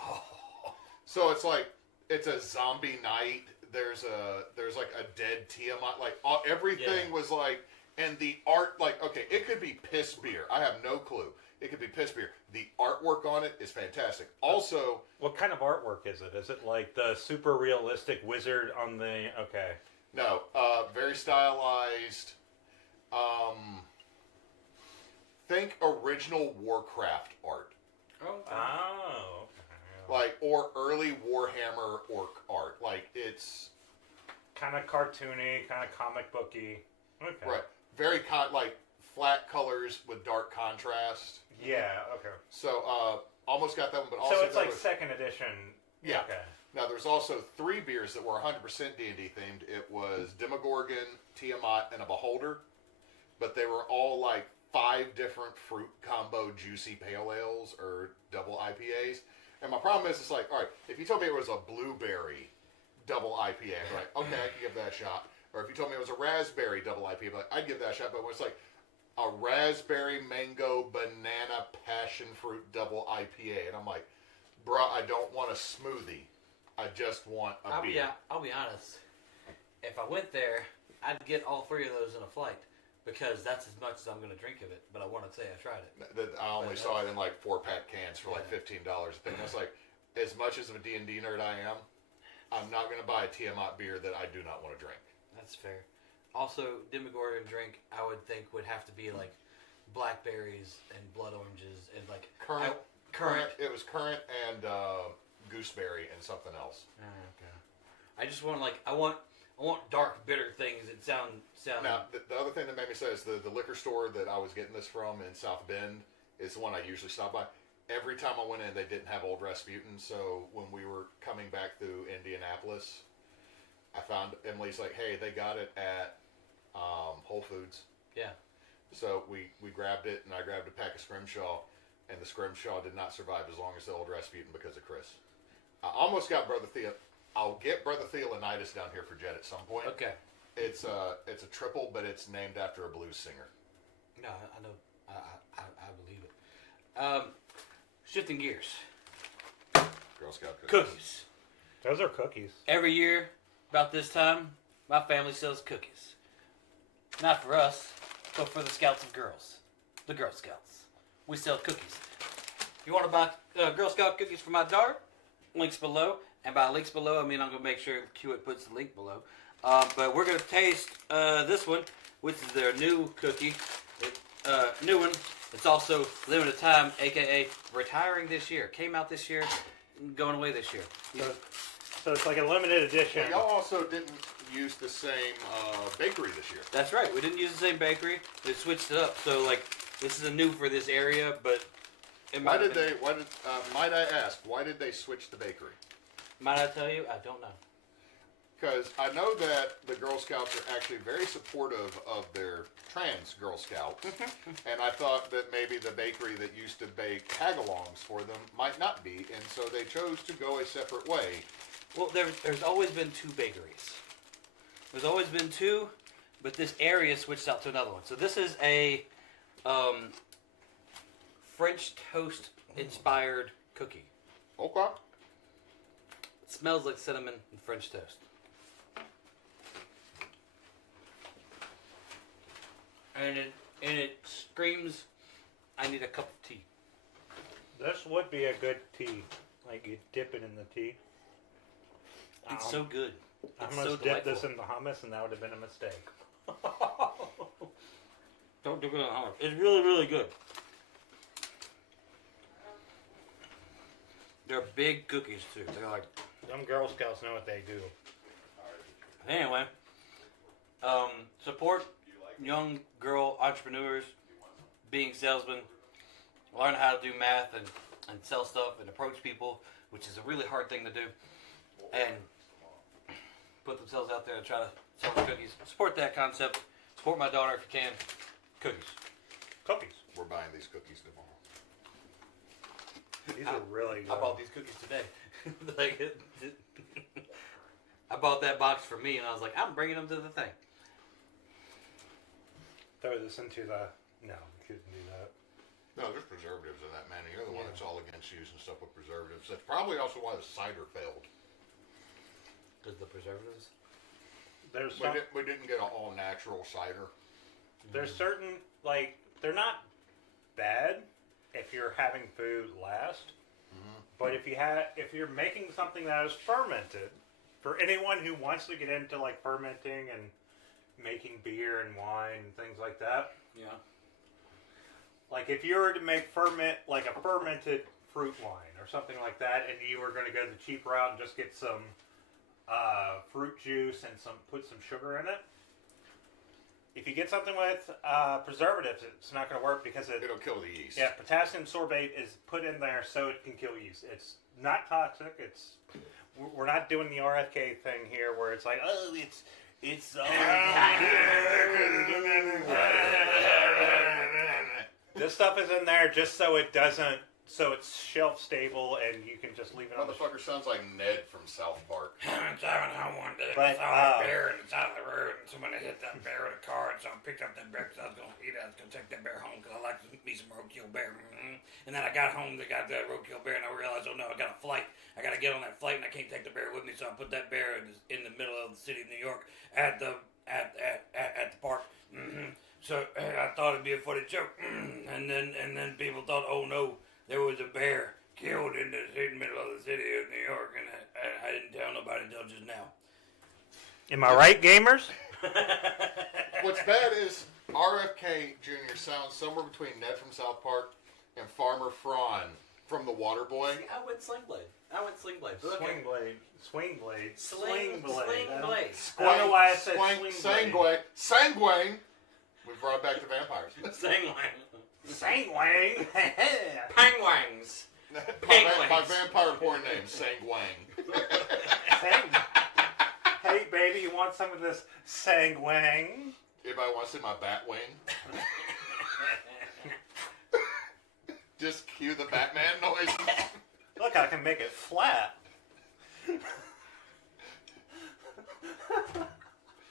So it's like it's a zombie night. There's like a dead Tiamat. Like everything was like. And the art, like, okay, it could be piss beer. I have no clue. It could be piss beer. The artwork on it is fantastic. Also, what kind of artwork is it? Is it like the super realistic wizard on the? Okay. no, very stylized. Think original Warcraft art. Oh. Oh. Okay. Like, or early Warhammer orc art. Like, it's... Kind of cartoony, kind of comic booky. Okay. Right. Very, like, flat colors with dark contrast. Yeah. Okay. So, almost got that one, but also... So it's there like was- second edition. Yeah. Okay. Now, there's also 3 beers that were 100% D&D themed. It was Demogorgon, Tiamat, and a Beholder. But they were all like 5 different fruit combo juicy pale ales or double IPAs. And my problem is, it's like, all right, if you told me it was a blueberry double IPA, I'd be like, okay, I can give that a shot. Or if you told me it was a raspberry double IPA, I'd be like, I'd give that a shot. But when it's like a raspberry, mango, banana, passion fruit double IPA, and I'm like, bruh, I don't want a smoothie. I just want a beer. I'll be honest. If I went there, I'd get all 3 of those in a flight because that's as much as I'm going to drink of it. But I want to say I tried it. I only saw it in like 4-pack cans for like $15 a thing. I was like, as much as of a D&D nerd I am, I'm not going to buy a Tiamat beer that I do not want to drink. That's fair. Also, Demogorgon drink, I would think would have to be like blackberries and blood oranges and like Currant. currant. It was currant and gooseberry and something else. Okay. I just want I want dark bitter things that sound. Now the other thing that made me say is the liquor store that I was getting this from in South Bend is the one I usually stop by. Every time I went in, they didn't have Old Rasputin. So when we were coming back through Indianapolis, I found Emily's like, hey, they got it at Whole Foods. Yeah. So we grabbed it, and I grabbed a pack of Scrimshaw, and the Scrimshaw did not survive as long as the Old Rasputin because of Chris. I almost got Brother Theo. I'll get Brother Theolanitis down here for Jed at some point. Okay. It's a triple, but it's named after a blues singer. No, I know. I believe it. Shifting gears. Girl Scout Cookies. Those are cookies. Every year, about this time, my family sells cookies. Not for us, but for the Scouts of Girls. The Girl Scouts. We sell cookies. You want to buy Girl Scout cookies for my daughter? Links below. And by links below, I mean I'm going to make sure Hewitt puts the link below. But we're going to taste this one, which is their new cookie. New one. It's also limited time, a.k.a. retiring this year. Came out this year, going away this year. So it's like a limited edition. Well, y'all also didn't use the same bakery this year. That's right. We didn't use the same bakery. We switched it up. So, this is a new for this area, but... Might I ask, why did they switch the bakery? Might I tell you? I don't know. Because I know that the Girl Scouts are actually very supportive of their trans Girl Scouts. And I thought that maybe the bakery that used to bake tag-alongs for them might not be. And so they chose to go a separate way. Well, there's always been two bakeries. There's always been two, but this area switched out to another one. So this is a French toast inspired cookie. Okay. It smells like cinnamon and French toast. And it screams, I need a cup of tea. This would be a good tea. Like you dip it in the tea. It's so good. I It's must so dip this delightful. in the hummus, and that would have been a mistake. Don't dip it in the hummus. It's really, really good. They're big cookies too. They're like. Some Girl Scouts know what they do. Anyway, support young girl entrepreneurs, being salesmen, learn how to do math and sell stuff and approach people, which is a really hard thing to do, and put themselves out there and try to sell the cookies. Support that concept. Support my daughter if you can. Cookies. Cookies. We're buying these cookies tomorrow. These are really good. I bought these cookies today. I bought that box for me, and I was like, I'm bringing them to the thing. Throw this into the... No, you couldn't do that. No, there's preservatives in that, man. And you're the one that's all against using stuff with preservatives. That's probably also why the cider failed. Because the preservatives? There's We didn't get an all-natural cider. There's certain, they're not bad if you're having food last. But if you're making something that is fermented, for anyone who wants to get into fermenting and making beer and wine and things like that, Yeah. if you were to make a fermented fruit wine or something like that, and you were going to go the cheap route and just get some fruit juice and put some sugar in it. If you get something with preservatives, it's not going to work because It'll kill the yeast. Yeah, potassium sorbate is put in there so it can kill yeast. It's not toxic. We're not doing the RFK thing here where it's like, oh, it's so This stuff is in there just so it's shelf stable and you can just leave it on the Motherfucker sounds like Ned from South Park. I was driving home one day and But, I saw a bear on the side of the road and somebody hit that bear with a car, and so I picked up that bear because I was going to eat it. I was going to take that bear home because I like me some roadkill bear. And then I got home, they got that roadkill bear, and I realized, oh no, I got a flight. I got to get on that flight and I can't take the bear with me, so I put that bear in the middle of the city of New York at the park. So I thought it'd be a funny joke. And then people thought, oh no, there was a bear killed in the middle of the city of New York, and I didn't tell nobody until just now. Am I right, gamers? What's bad is RFK Jr. sounds somewhere between Ned from South Park and Farmer Fraun from The Water Boy. See, I went Sling Blade. Swing blade. Swing blade. Sling blade. I don't know why I said swing blade. Sanguine. We brought it back to vampires. Sangwang. Sangwang. Pangwangs. My vampire porn name, Sanguine. Hey, baby, you want some of this Sangwang? Anybody want to see my bat wing? Just cue the Batman noise. Look, I can make it flat.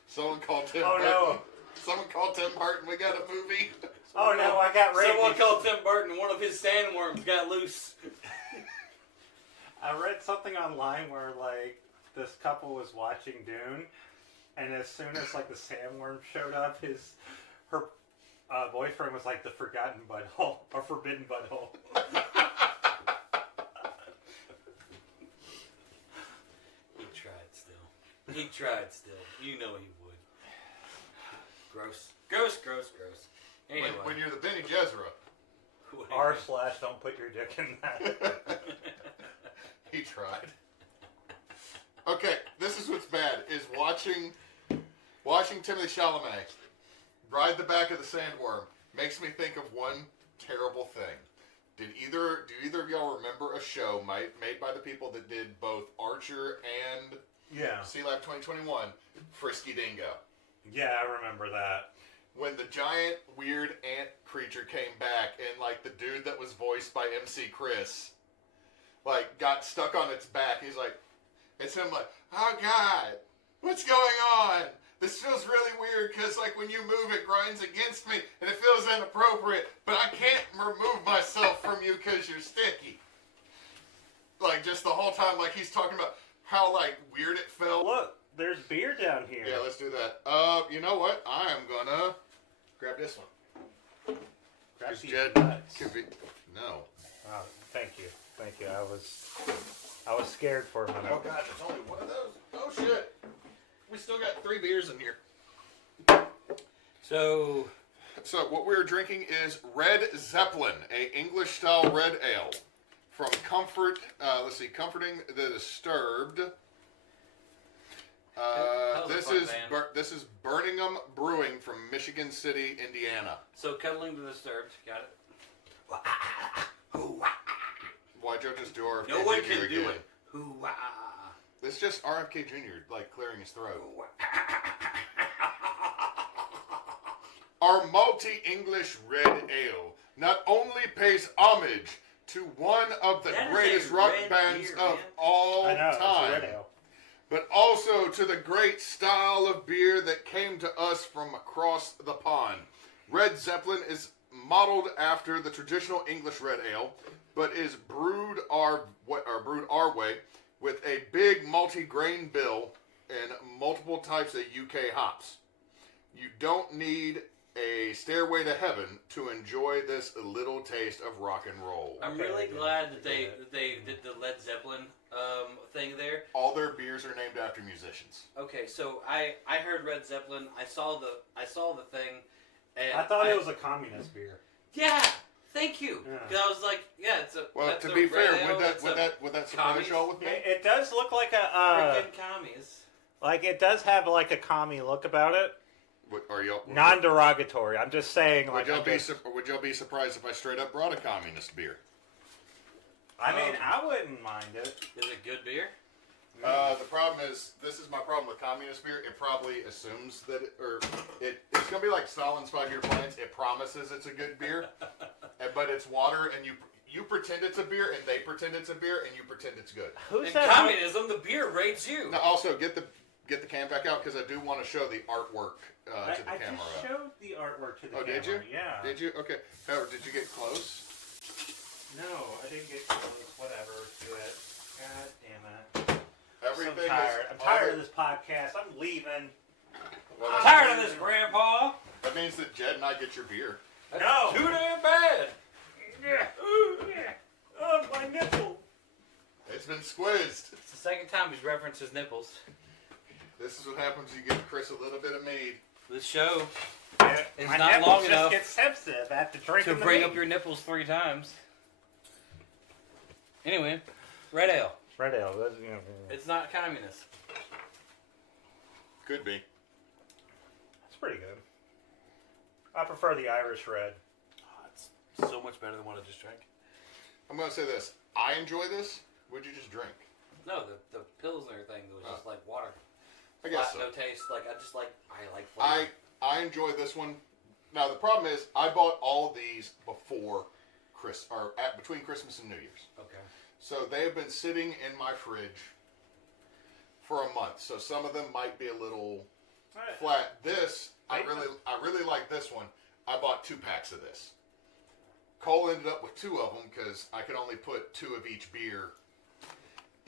Someone called Tim Oh, Burton. no. Someone called Tim Burton. We got a movie. Oh, no, I got rabies. Someone called Tim Burton. One of his sandworms got loose. I read something online where, like, this couple was watching Dune, and as soon as, like, the sandworm showed up, her boyfriend was like the forgotten butthole, or forbidden butthole. He tried still. You know he would. Gross. Gross. Anyway. When you're the Benny Gesserit. R/ don't put your dick in that. He tried. Okay, this is what's bad, is watching Timothée Chalamet ride the back of the sandworm makes me think of one terrible thing. Do either of y'all remember a show made by the people that did both Archer and Sea Life 2021, Frisky Dingo? Yeah, I remember that. When the giant weird ant creature came back and like the dude that was voiced by MC Chris like got stuck on its back, he's like, it's him like, oh God, what's going on? This feels really weird because like when you move it grinds against me and it feels inappropriate, but I can't remove myself from you because you're sticky. Like just the whole time like he's talking about how like weird it felt. Look, there's beer down here. Yeah, let's do that. You know what? I am gonna grab this one. Grab Because these Jed nuts. could be no. Oh, thank you. I was scared for a minute. Oh God, there's only one of those. Oh shit. We still got 3 beers in here. So what we're drinking is Red Zeppelin, a English style red ale from Comforting the Disturbed. This is Birmingham Brewing from Michigan City, Indiana. So Cuddling the Disturbed, got it? Why Joe just do RFK No one Jr. can do again? it. Hoo-wah. It's just RFK Jr. like clearing his throat. Our malty English red ale not only pays homage to one of the That is greatest a rock red bands beer, of man. all I know, it's a time, red ale. but also to the great style of beer that came to us from across the pond. Red Zeppelin is modeled after the traditional English red ale, but is brewed our way with a big multi-grain bill and multiple types of UK hops. You don't need a stairway to heaven to enjoy this little taste of rock and roll. I'm really glad that they did the Led Zeppelin thing there. All their beers are named after musicians. Okay, so I heard Red Zeppelin. I saw the thing. And I thought it was a communist beer. Yeah, thank you. Yeah. 'Cause I was like, yeah, it's a. Well, that's to a be red fair, ale, would that surprise commies? y'all with me? It does look like a freaking commies. like it does have like a commie look about it. Are y'all Non-derogatory. I'm just saying. Would Like, y'all be surprised if I straight up brought a communist beer? I mean, I wouldn't mind it. Is it good beer? The problem is, this is my problem with communist beer. It probably assumes that, it's gonna be like Stalin's 5-year plans. It promises it's a good beer, but it's water, and you pretend it's a beer, and they pretend it's a beer, and you pretend it's good. Who's In that? communism, the beer rates you. Now, also get the can back out because I do want to show the artwork to the I camera. just showed the artwork to the Oh, camera. did you? Yeah. Did you? Okay. Howard, did you get close? No, I didn't get close. Whatever to it. God damn it. Everything I'm tired. is I'm tired of this podcast. I'm leaving. Well, I'm that tired of means- this, Grandpa. That means that Jed and I get your beer. That's No. too damn bad. Yeah. Ooh, yeah. Oh, my nipple. It's been squeezed. It's the second time he's referenced his nipples. This is what happens. You give Chris a little bit of mead. This show Yeah, It's my not nipples long just enough. get sepsis. that to drink. To bring up your nipples 3 times. Anyway, red ale. Red ale. That's, you know, It's not communist. Could be. it's pretty good. I prefer the Irish red. Oh, it's so much better than what I just drank. I'm gonna say this. I enjoy this. What'd you just drink? No, the Pilsner thing was just like water. I guess Flat, so. no taste. Like I like flavor. I enjoy this one. Now the problem is I bought all of these before between Christmas and New Year's. Okay. So they have been sitting in my fridge for a month. So some of them might be a little flat. This I really like this one. I bought 2 packs of this. Cole ended up with 2 of them because I could only put 2 of each beer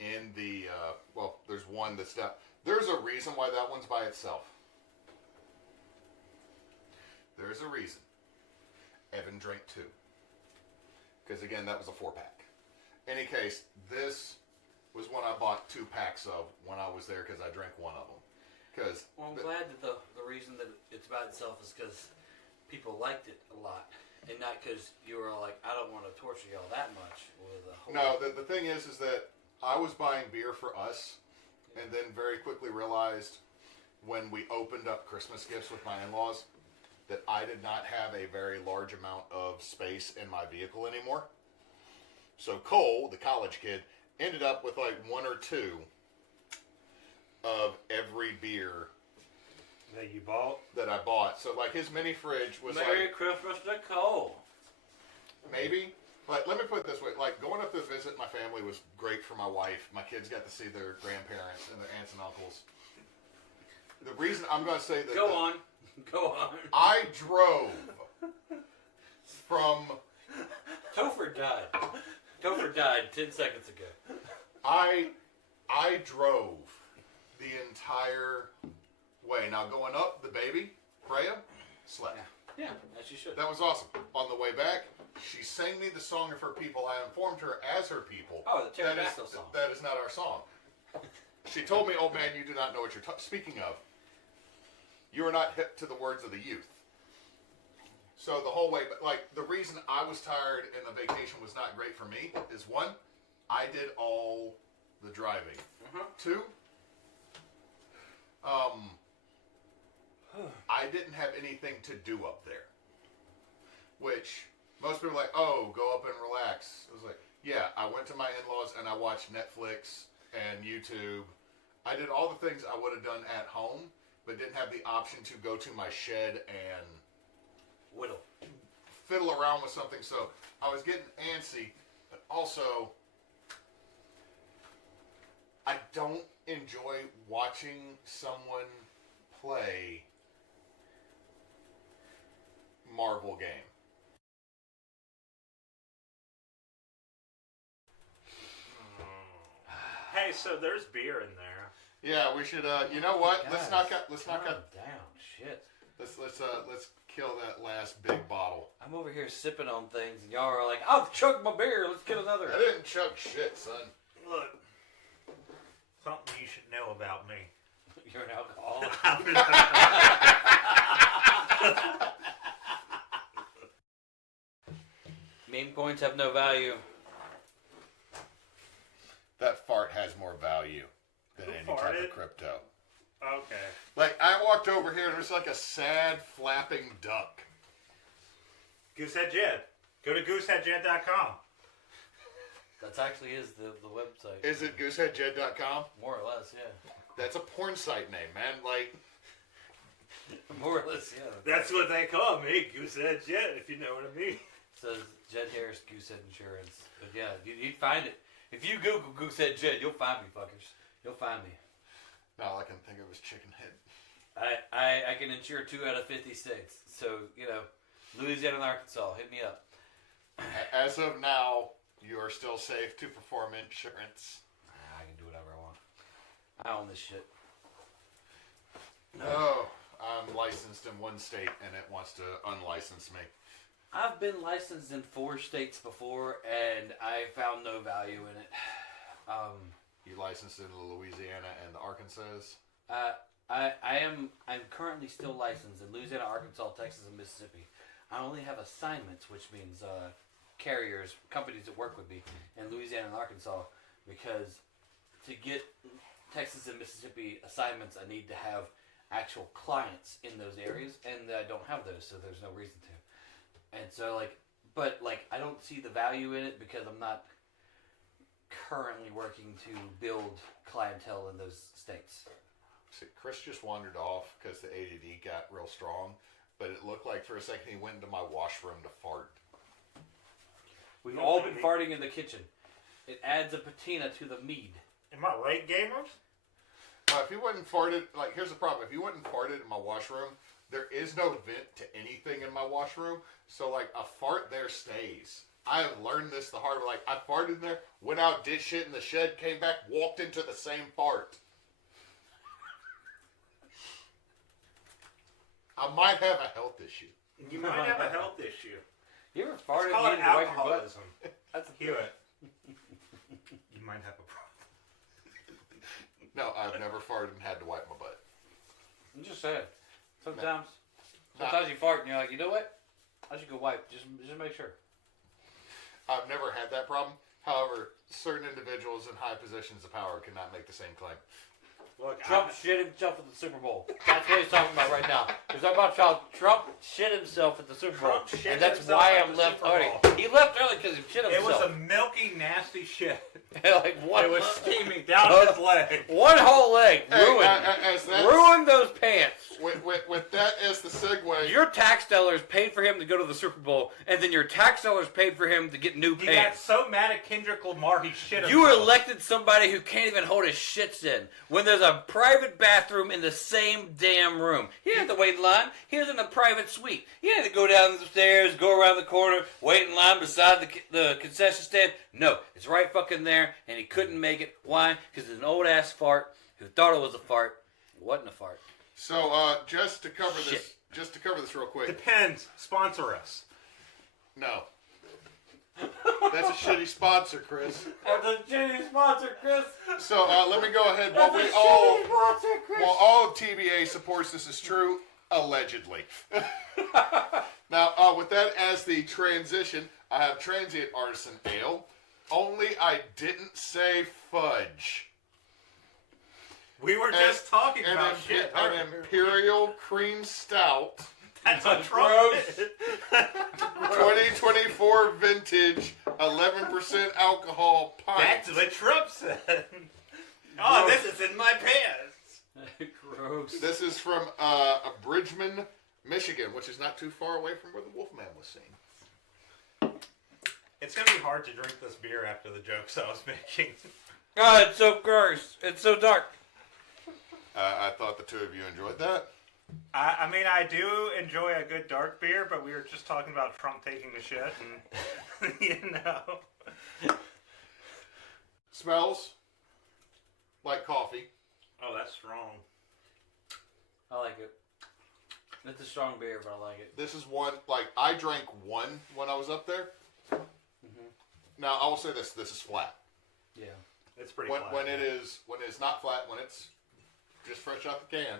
in the there's one that's down. There's a reason why that one's by itself. There's a reason. Evan drank 2. Because again, that was a 4-pack. Any case, this was one I bought 2 packs of when I was there because I drank one of them. Well, I'm glad that the reason that it's by itself is because people liked it a lot, and not because you were like, I don't want to torture y'all that much with a whole. No, the thing is that I was buying beer for us, and then very quickly realized when we opened up Christmas gifts with my in-laws that I did not have a very large amount of space in my vehicle anymore. So Cole, the college kid, ended up with like 1 or 2 of every beer That you bought? that I bought. So like his mini fridge was Merry like Christmas to Cole. maybe. Like, let me put it this way. Like, going up to visit my family was great for my wife. My kids got to see their grandparents and their aunts and uncles. The reason I'm going to say that... Go on. I drove from... Topher died. Topher died 10 seconds ago. I drove the entire way. Now, going up, the baby, Freya, slept. Yeah, as you should. That was awesome. On the way back, she sang me the song of her people. I informed her as her people. Oh, the pterodactyl song. That is not our song. She told me, "Oh man, you do not know what you're speaking of. You are not hip to the words of the youth." So the whole way, but like the reason I was tired and the vacation was not great for me is 1, I did all the driving. 2, I didn't have anything to do up there. Which most people are like, oh, go up and relax. I was like, yeah, I went to my in-laws and I watched Netflix and YouTube. I did all the things I would have done at home, but didn't have the option to go to my shed and Whittle. fiddle around with something. So I was getting antsy, but also I don't enjoy watching someone play Marvel game. Hey, so there's beer in there. Yeah, we should. You know what? Let's knock out. down. Shit. Let's kill that last big bottle. I'm over here sipping on things, and y'all are like, I'll chug my beer. Let's get another. I didn't chug shit, son. Look, something you should know about me. You're an alcoholic. Meme coins have no value. That fart has more value than Who any type farted? of crypto. Okay. Like, I walked over here and it was like a sad flapping duck. Goosehead Jed. Go to gooseheadjed.com. That actually is the website. Is it gooseheadjed.com? More or less, yeah. That's a porn site name, man. Like, More or less, yeah. That's what they call me, Goosehead Jed, if you know what I mean. Says Jed Harris Goosehead Insurance. But yeah, you'd find it. If you Google Goosehead Jed, you'll find me, fuckers. You'll find me. all I can think of is chicken head. I can insure 2 out of 50 states. So, you know, Louisiana and Arkansas, hit me up. As of now, you are still safe to perform insurance. I can do whatever I want. I own this shit. No, I'm licensed in one state and it wants to unlicense me. I've been licensed in 4 states before, and I found no value in it. You licensed in Louisiana and Arkansas? I'm currently still licensed in Louisiana, Arkansas, Texas, and Mississippi. I only have assignments, which means carriers, companies that work with me in Louisiana and Arkansas, because to get Texas and Mississippi assignments, I need to have actual clients in those areas, and I don't have those, so there's no reason to. And so, but I don't see the value in it because I'm not currently working to build clientele in those states. See, Chris just wandered off because the ADD got real strong, but it looked like for a second he went into my washroom to fart. We've all been farting in the kitchen. It adds a patina to the mead. Am I right, gamers? Well, if you wouldn't farted, here's the problem. If you wouldn't farted in my washroom, there is no vent to anything in my washroom, so a fart there stays. I have learned this the hard way. I farted in there, went out, did shit in the shed, came back, walked into the same fart. I might have a health issue. You might have a health issue. You ever farted Call it needing to wipe your butt? alcoholism. That's a Hewitt. You might have a problem. No, I've never farted and had to wipe my butt. I'm just saying. Sometimes you fart and you're like, you know what? I should go wipe. Just make sure. I've never had that problem. However, certain individuals in high positions of power cannot make the same claim. Look, Trump shit himself at the Super Bowl. That's what he's talking about right now. He's talking about how Trump shit himself at the Super Bowl. Trump shit And that's himself why at I'm the left Super early. Bowl. He left early because he shit It himself. was a milky, nasty shit. What? It was steaming down his leg. One whole leg. Ruined. Ruined those pants. With that as the segue. Your tax dollars paid for him to go to the Super Bowl, and then your tax dollars paid for him to get new He got pants. so mad at Kendrick Lamar, he shit himself. You elected somebody who can't even hold his shits in when there's a private bathroom in the same damn room. He didn't have to wait in line. He was in a private suite. He had to go down the stairs, go around the corner, wait in line beside the concession stand. No, it's right fucking there, and he couldn't make it. Why? Because it's an old ass fart who thought it was a fart. It wasn't a fart. So, just to cover this real quick. Depends. Sponsor us. No. That's a shitty sponsor, Chris. That's a shitty sponsor, Chris. So, let me go ahead. While all of TBA supports this is true, allegedly. Now, with that as the transition, I have Transient Artisan Ale. Only I didn't say fudge. We were just talking about shit. An Imperial Cream Stout. That's a Trump. 2024 vintage, 11% alcohol pint. That's what Trump said. Oh, this is in my pants. Gross. This is from Bridgman, Michigan, which is not too far away from where the Wolfman was seen. It's going to be hard to drink this beer after the jokes I was making. God, it's so gross. It's so dark. I thought the two of you enjoyed that. I mean, I do enjoy a good dark beer, but we were just talking about Trump taking the shit, and, you know. Smells like coffee. Oh, that's strong. I like it. It's a strong beer, but I like it. This is one, I drank one when I was up there. Mm-hmm. Now, I will say this is flat. Yeah. It's pretty When flat. when it's not flat, when it's just fresh out the can,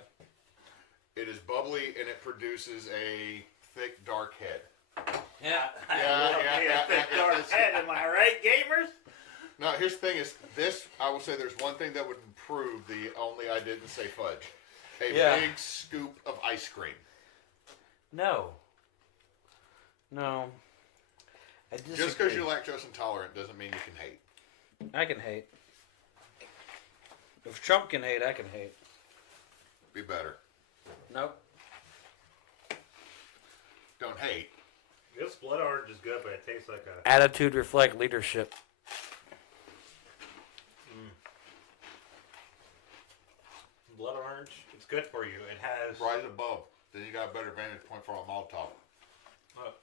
it is bubbly and it produces a thick, dark head. Yeah. Dark head, am I right, gamers? Now, here's the thing is, this, I will say there's one thing that would improve the only I didn't say fudge. A big scoop of ice cream. No. I disagree. Just because you're lactose intolerant doesn't mean you can hate. I can hate. If Trump can hate, I can hate. Be better. Nope. Don't hate. This blood orange is good, but it tastes like a... Attitude reflect leadership. Blood orange, it's good for you. It has... Right above. Then you got a better vantage point for a Molotov. Oh.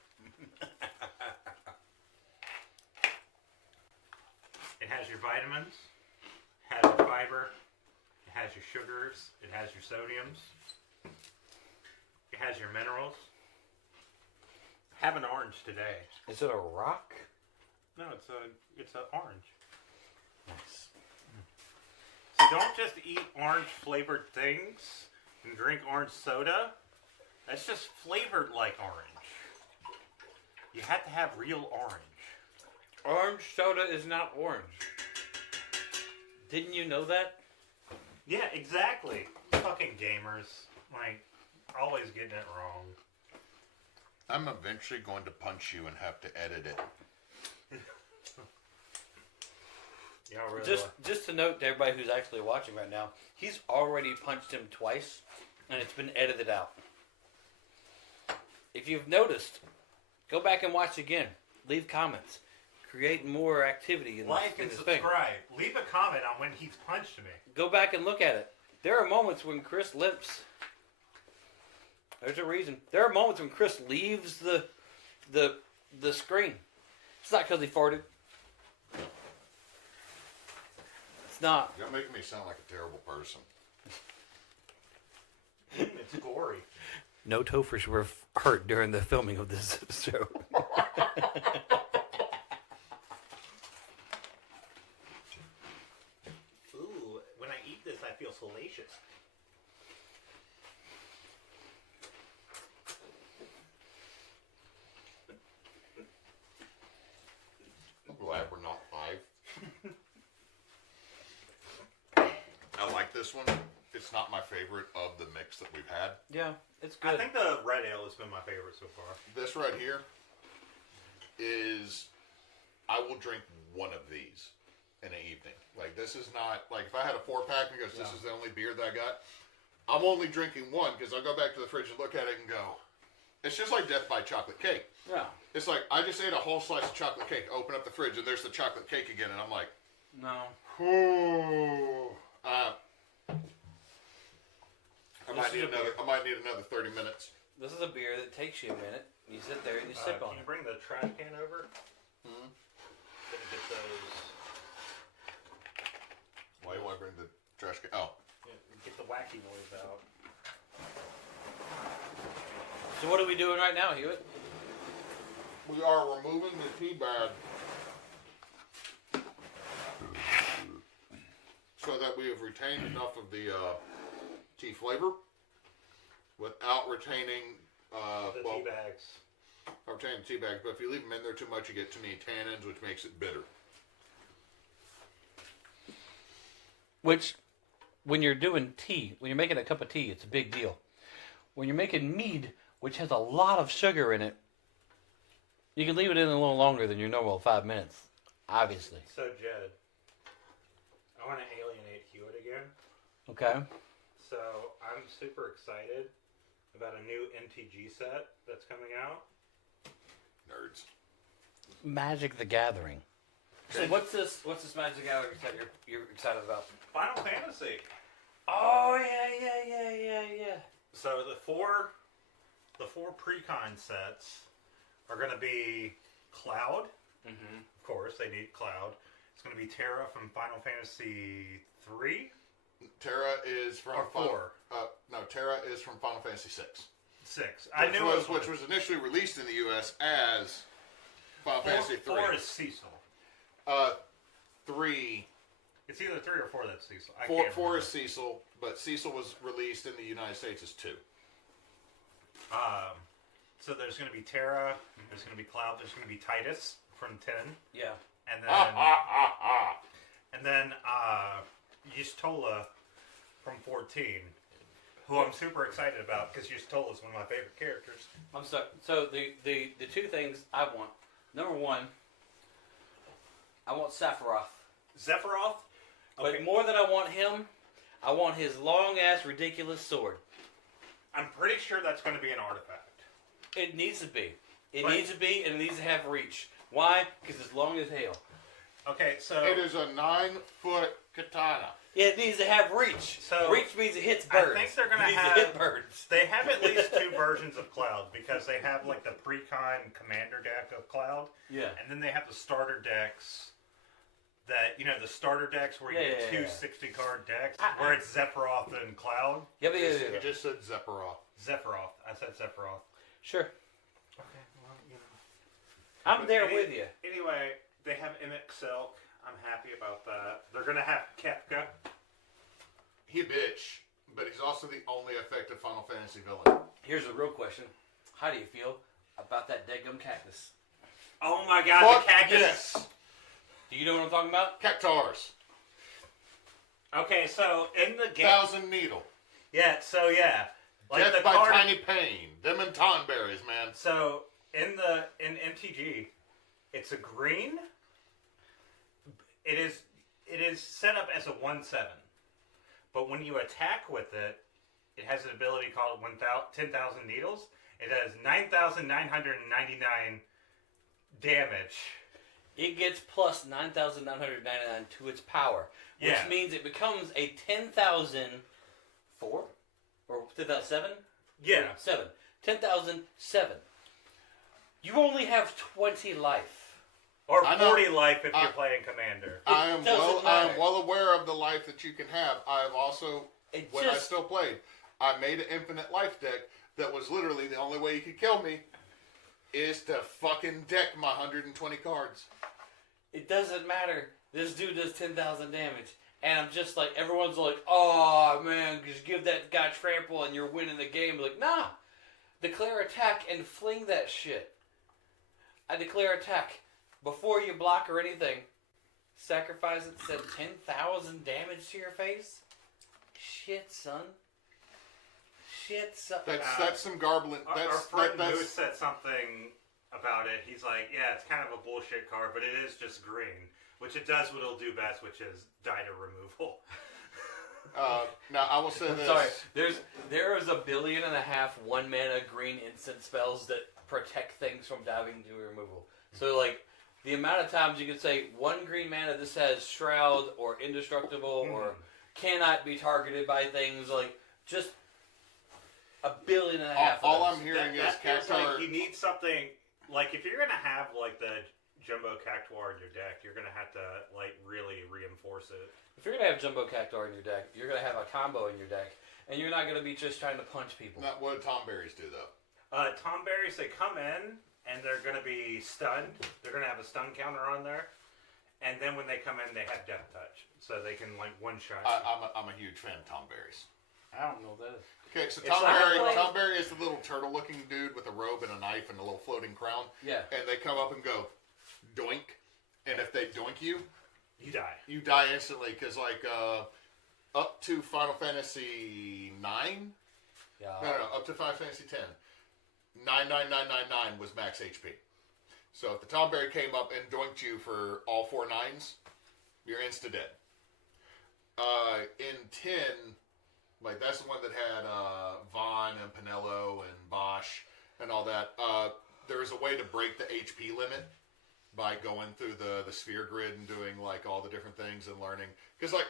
It has your vitamins, it has your fiber, it has your sugars, it has your sodiums, it has your minerals. Have an orange today. Is it a rock? No, it's an orange. Nice. So don't just eat orange flavored things and drink orange soda. That's just flavored like orange. You have to have real orange. Orange soda is not orange. Didn't you know that? Yeah, exactly. Fucking gamers. Like, always getting it wrong. I'm eventually going to punch you and have to edit it. Y'all really Just to note to everybody who's actually watching right now, he's already punched him twice, and it's been edited out. If you've noticed, go back and watch again. Leave comments. Create more activity in like this, and in this thing. subscribe. Leave a comment on when he's punched me. Go back and look at it. There are moments when Chris limps. There's a reason. There are moments when Chris leaves the screen. It's not because he farted. It's not. You're making me sound like a terrible person. It's gory. No Tophers were hurt during the filming of this show. Ooh, when I eat this, I feel salacious. I'm glad we're not live. I like this one. It's not my favorite of the mix that we've had. Yeah, it's good. I think the red ale has been my favorite so far. This right here is, I will drink one of these in an evening. Like, this is not, like, if I had a 4-pack and goes, this is the only beer that I got, I'm only drinking one because I'll go back to the fridge and look at it and go, it's just like death by chocolate cake. Yeah. It's like, I just ate a whole slice of chocolate cake, open up the fridge, and there's the chocolate cake again, and I'm like, No. ooh. I might need another 30 minutes. This is a beer that takes you a minute. You sit there and you sip on Can it. you bring the trash can over? Hmm? Gonna get those. Why do I bring the trash can? Oh. Get the wacky noise out. So what are we doing right now, Hewitt? We are removing the tea bag so that we have retained enough of the tea flavor without retaining The tea bags. retaining the tea bags. But if you leave them in there too much, you get too many tannins, which makes it bitter. Which, when you're doing tea, when you're making a cup of tea, it's a big deal. When you're making mead, which has a lot of sugar in it, you can leave it in a little longer than your normal 5 minutes, obviously. So, Jed, I want to alienate Hewitt again. Okay. So, I'm super excited about a new MTG set that's coming out. Nerds. Magic the Gathering. So what's this Magic the Gathering set you're excited about? Final Fantasy. Oh yeah. So the four pre-con sets are going to be Cloud. Mm-hmm. Of course, they need Cloud. It's going to be Terra from Final Fantasy 3. Terra is from Or 4. Terra is from Final Fantasy 6. 6. I knew which was initially released in the U.S. as Final Fantasy 3. 4 is Cecil. 3. It's either 3 or 4 that's Cecil. I 4 can't is remember. Cecil, but Cecil was released in the United States as 2. So there's going to be Terra. There's going to be Cloud. There's going to be Titus from 10. Yeah. And then Yustola from 14, who I'm super excited about because Yustola is one of my favorite characters. I'm sorry. So the two things I want. Number one, I want Sephiroth. Sephiroth? But more than I want him, I want his long ass ridiculous sword. I'm pretty sure that's going to be an artifact. It needs to be. It Right. needs to be, and it needs to have reach. Why? Because it's long as hell. Okay, so It is a 9-foot katana. Yeah, it needs to have reach. So, Reach means it hits I birds. think they're gonna It needs have- to hit birds. they have at least 2 versions of Cloud because they have like the pre-con commander deck of Cloud, Yeah. and then they have the starter decks. That the starter decks where you Yeah, get yeah, two yeah. 60-card decks, where it's Sephiroth and Cloud. Yeah, yeah. You just said Sephiroth. Sephiroth. I said Sephiroth. Sure. Okay, well, I'm there with you. Anyway, they have Emmett Silk. I'm happy about that. They're gonna have Kefka. He a bitch, but he's also the only effective Final Fantasy villain. Here's a real question. How do you feel about that deadgum cactus? Oh my god, Fuck the cactus! yes. Do you know what I'm talking about? Cactars. Okay, so in the game... Thousand Needle. Yeah, so yeah. Like Death the by card... Tiny Pain. Them and Tonberries, man. So, in MTG, it's a green. It is set up as a 1/7. But when you attack with it, it has an ability called 10,000 Needles. It has 9,999 damage. It gets plus 9,999 to its power, which Yeah. means it becomes a 10,004 or 10,007. Yeah. 7. 10,007. You only have 20 life. Or I know. 40 life if you're playing Commander. I am doesn't matter. well aware of the life that you can have. I've also, It when I just- still played, I made an infinite life deck that was literally the only way you could kill me is to fucking deck my 120 cards. It doesn't matter. This dude does 10,000 damage. And I'm just like, everyone's like, oh man, just give that guy trample and you're winning the game. Like, nah. Declare attack and fling that shit. I declare attack. Before you block or anything, sacrifice it, send 10,000 damage to your face? Shit, son. Shit, son. That's some garbling. Our friend That's Moose said something about it. He's like, yeah, it's kind of a bullshit card, but it is just green. Which it does what it'll do best, which is dino removal. now I will say I'm this. sorry. There is 1.5 billion 1 mana green instant spells that protect things from diving to removal. So like the amount of times you can say 1 green mana, this has Shroud or Indestructible or cannot be targeted by things, like just 1.5 billion. All of I'm hearing is that feels Cactar. like you need something, like if you're going to have like the Jumbo Cactuar in your deck, you're going to have to like really reinforce it. If you're gonna have Jumbo Cactuar in your deck, you're gonna have a combo in your deck, and you're not gonna be just trying to punch people. Not what Tomberries do though. Tomberries, they come in and they're going to be stunned. They're going to have a stun counter on there, and then when they come in, they have Death Touch, so they can like one shot. I'm a huge fan of Tomberries. I don't know what that is. Okay, so It's like- Tomberry is the little turtle-looking dude with a robe and a knife and a little floating crown. Yeah. And they come up and go, doink, and if they doink you, You die. you die instantly because like up to Final Fantasy 9. Yeah. No, up to Final Fantasy 10. 99999 was max HP. So if the Tomberry came up and doinked you for all 4 9s, you're insta dead. In 10, like that's the one that had Vaughn and Pinello and Bosch and all that. There was a way to break the HP limit by going through the sphere grid and doing like all the different things and learning. Because like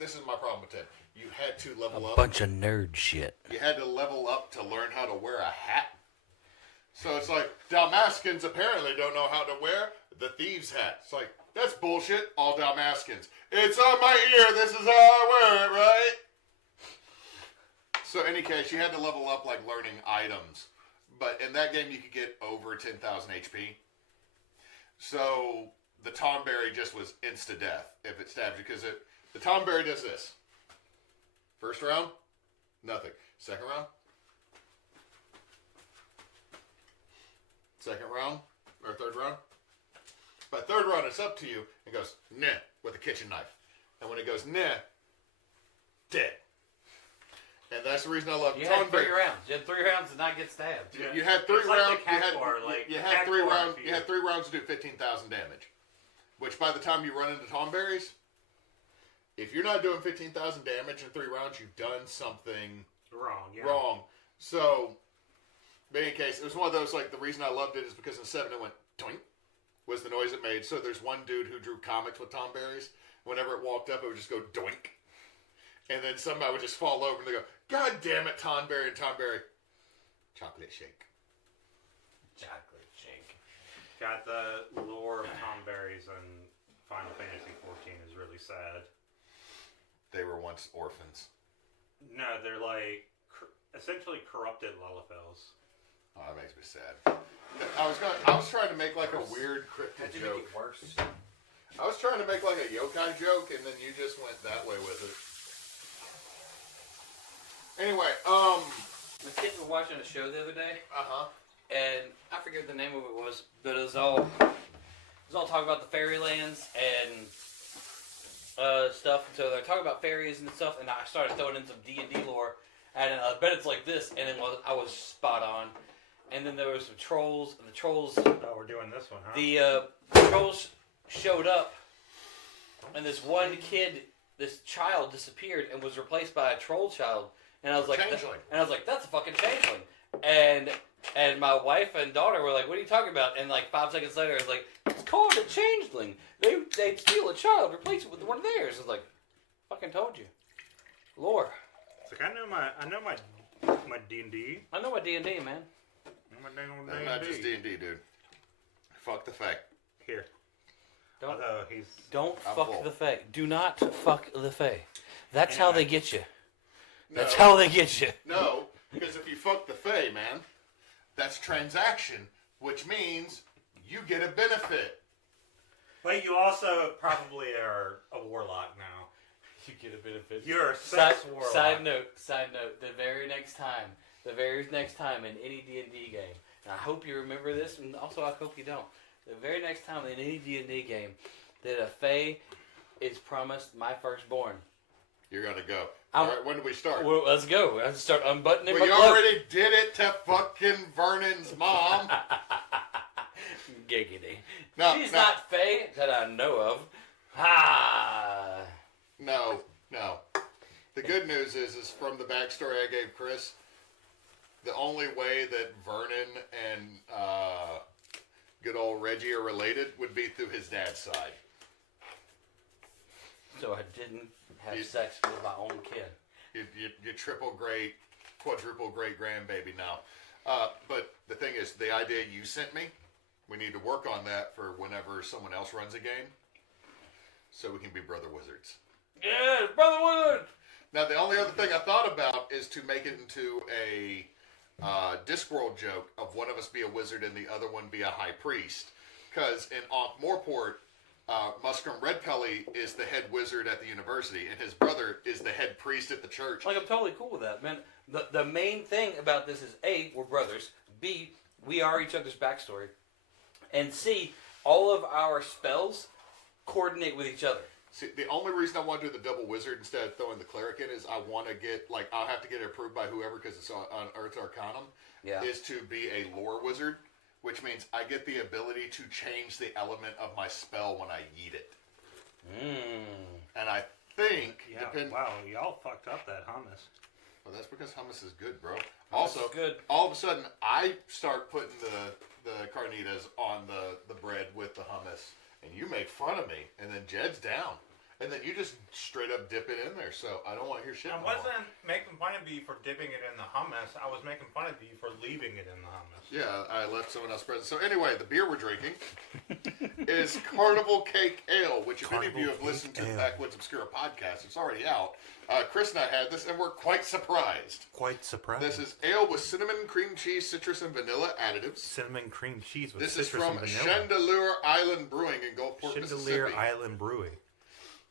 this is my problem with 10. You had to level up. Bunch of nerd shit. You had to level up to learn how to wear a hat. So it's like, Dalmaskins apparently don't know how to wear the thieves' hat. It's like, that's bullshit, all Dalmaskins. It's on my ear, this is how I wear it, right? So in any case, you had to level up like learning items. But in that game, you could get over 10,000 HP. So the Tomberry just was insta-death if it stabs you. Because the Tomberry does this. First round, nothing. Second round, second round, or third round. By third round, it's up to you. It goes, nah, with a kitchen knife. And when it goes, nah, dead. And that's the reason I love You had 3 Tomberry. rounds. You had 3 rounds to not get stabbed. Yeah. You had 3 It's like rounds. the Cactuar, like, you the had 3 Cactuar rounds. if You had 3 rounds to do 15,000 damage. Which by the time you run into Tomberries, if you're not doing 15,000 damage in 3 rounds, you've done something Wrong. Yeah. wrong. So, in any case, it was one of those, like, the reason I loved it is because in 7 it went doink, was the noise it made. So there's one dude who drew comics with Tomberries. Whenever it walked up, it would just go doink. And then somebody would just fall over and they go, God damn it, Tomberry, and Tomberry, chocolate shake. Chocolate shake. God, the lore of Tomberries in Final Fantasy 14 is really sad. They were once orphans. No, they're like essentially corrupted Lullafels. Oh, that makes me sad. I was trying to make like a weird cryptid How'd you joke. make it worse? I was trying to make like a yokai joke, and then you just went that way with it. Anyway, My kids were watching a show the other day, uh-huh. and I forget what the name of it was, but it was all was all talking about the fairylands and stuff. So they're talking about fairies and stuff, and I started throwing in some D&D lore, and I bet it's like this, and I was spot on. And then there was some trolls, and the trolls... Oh, we're doing this one, huh? The trolls showed up, and this one kid, this child disappeared and was replaced by a troll child. And I was like, that's a fucking changeling. And my wife and daughter were like, what are you talking about? And like 5 seconds later, I was like, it's called a changeling. They'd steal a child, replace it with one of theirs. I was like, fucking told you. Lore. It's like, I know my D&D. I know my D&D, man. That's not just D&D, dude. Fuck the fact. Here. Don't I'm fuck full. the Fae. Do not fuck the Fae. That's And how they get you. No, That's how they get you. No, because if you fuck the Fae, man, that's transaction, which means you get a benefit. But you also probably are a warlock now. You get a benefit. You're a sex warlock. Side note, the very next time in any D&D game, and I hope you remember this, and also I hope you don't, the very next time in any D&D game that a Fae is promised my firstborn. You're going to go. All right, when do we start? Well, let's go. Let's start unbuttoning my Well, you cloak. already did it to fucking Vernon's mom. Giggity. No, She's no. not Fae that I know of. Ha! No. The good news is from the backstory I gave Chris, the only way that Vernon and good old Reggie are related would be through his dad's side. So I didn't have sex with my own kid. You triple great, quadruple great grandbaby now. But the thing is, the idea you sent me, we need to work on that for whenever someone else runs a game, so we can be brother wizards. Yes, brother wizard! Now, the only other thing I thought about is to make it into a Discworld joke of one of us be a wizard and the other one be a high priest. Because in Ankh-Morport, Muskram Redcully is the head wizard at the university, and his brother is the head priest at the church. Like, I'm totally cool with that, man. The main thing about this is, A, we're brothers. B, we are each other's backstory. And C, all of our spells coordinate with each other. See, the only reason I want to do the double wizard instead of throwing the cleric in is I want to get, like, I'll have to get it approved by whoever because it's on Earth's Arcanum, is to be a lore wizard, which means I get the ability to change the element of my spell when I yeet it. And I think... Wow, y'all fucked up that hummus. Well, that's because hummus is good, bro. Also, good. All of a sudden, I start putting the carnitas on the bread with the hummus, and you make fun of me, and then Jed's down. And then you just straight up dip it in there, so I don't want to hear shit I no more. wasn't making fun of you for dipping it in the hummus. I was making fun of you for leaving it in the hummus. Yeah, I left someone else present. So anyway, the beer we're drinking is Carnival Cake Ale, which if any of you have listened to the Backwoods Obscura podcast, it's already out. Chris and I had this, and we're quite surprised. Quite surprised. This is ale with cinnamon, cream cheese, citrus, and vanilla additives. cinnamon cream cheese with This is citrus from and vanilla. Chandelier Island Brewing in Gulfport, Chandelier Mississippi. Island Brewing.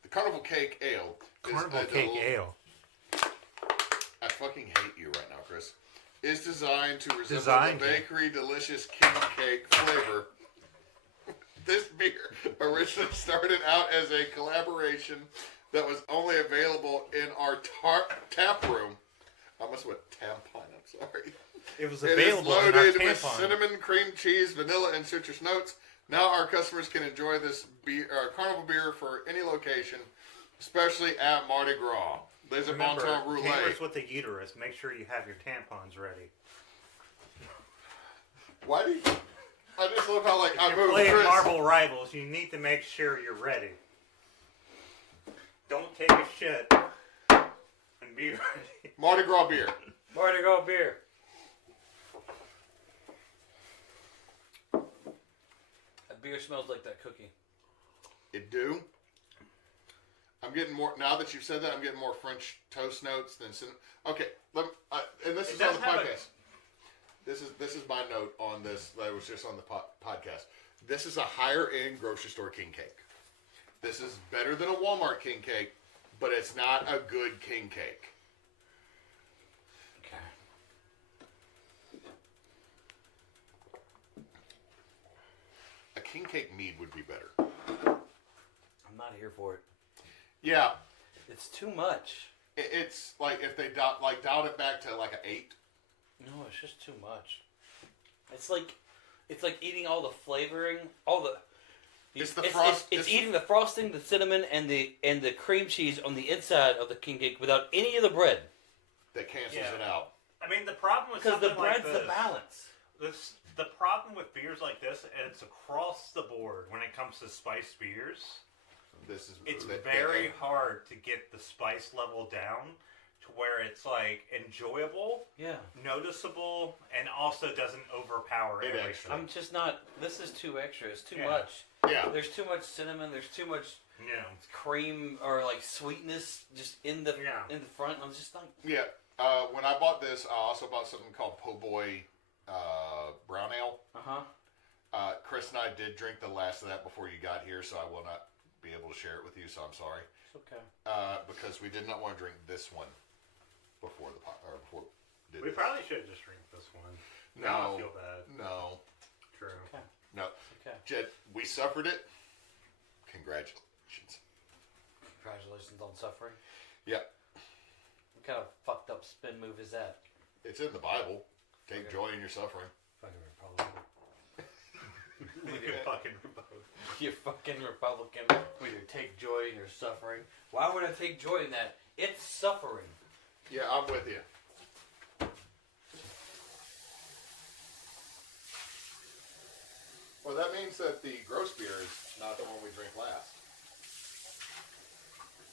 The Carnival Cake Ale. Carnival Cake Ale. I fucking hate you right now, Chris. Is designed to resemble Designed the bakery delicious king cake flavor. This beer originally started out as a collaboration that was only available in our tap room. I almost went tampon, I'm sorry. It was It is available in our loaded with tampon. cinnamon, cream cheese, vanilla, and citrus notes. Now our customers can enjoy this carnival beer for any location, especially at Mardi Gras. Les a bon Remember, temps roulette. gamers with a uterus, make sure you have your tampons ready. Why do you... I just love how, like, I You're moved playing Chris. Marvel Rivals, you need to make sure you're ready. Don't take a shit and be ready. Mardi Gras beer. Mardi Gras beer. That beer smells like that cookie. It do. I'm getting more, now that you've said that, I'm getting more French toast notes than cinnamon. Okay, and this It is on does the have podcast. This is my note on this that was just on the podcast. This is a higher end grocery store king cake. This is better than a Walmart king cake, but it's not a good king cake. Okay. A king cake mead would be better. I'm not here for it. Yeah, It's too much. it's like if they dialed it back to like an 8. No, it's just too much. It's like eating all the flavoring, all the. It's the frost. It's eating the frosting, the cinnamon, and the cream cheese on the inside of the king cake without any of the bread. That cancels it out. I mean, the problem with Because the something like bread's the balance. the problem with beers like this, and it's across the board when it comes to spiced beers. It's very hard to get the spice level down to where it's like enjoyable, noticeable, and also doesn't overpower everything. I'm just not. This is too extra. It's too Yeah. much. Yeah. There's too much cinnamon. There's too much cream or like sweetness just in the front. I'm just like. Yeah. When I bought this, I also bought something called Po' Boy Brown Ale. Chris and I did drink the last of that before you got here, so I will not be able to share it with you. So I'm sorry. It's okay. Because we did not want to drink this one before We probably should just drink this one. No. Now I feel bad. No. True. Okay. No. Okay. Jed, we suffered it. Congratulations. Congratulations on suffering. Yeah. What kind of fucked up spin move is that? It's in the Bible. Take joy in your suffering. Fucking Republican. You fucking Republican. You fucking Republican with your take joy in your suffering. Why would I take joy in that? It's suffering. Yeah, I'm with you. Well, that means that the gross beer is not the one we drink last.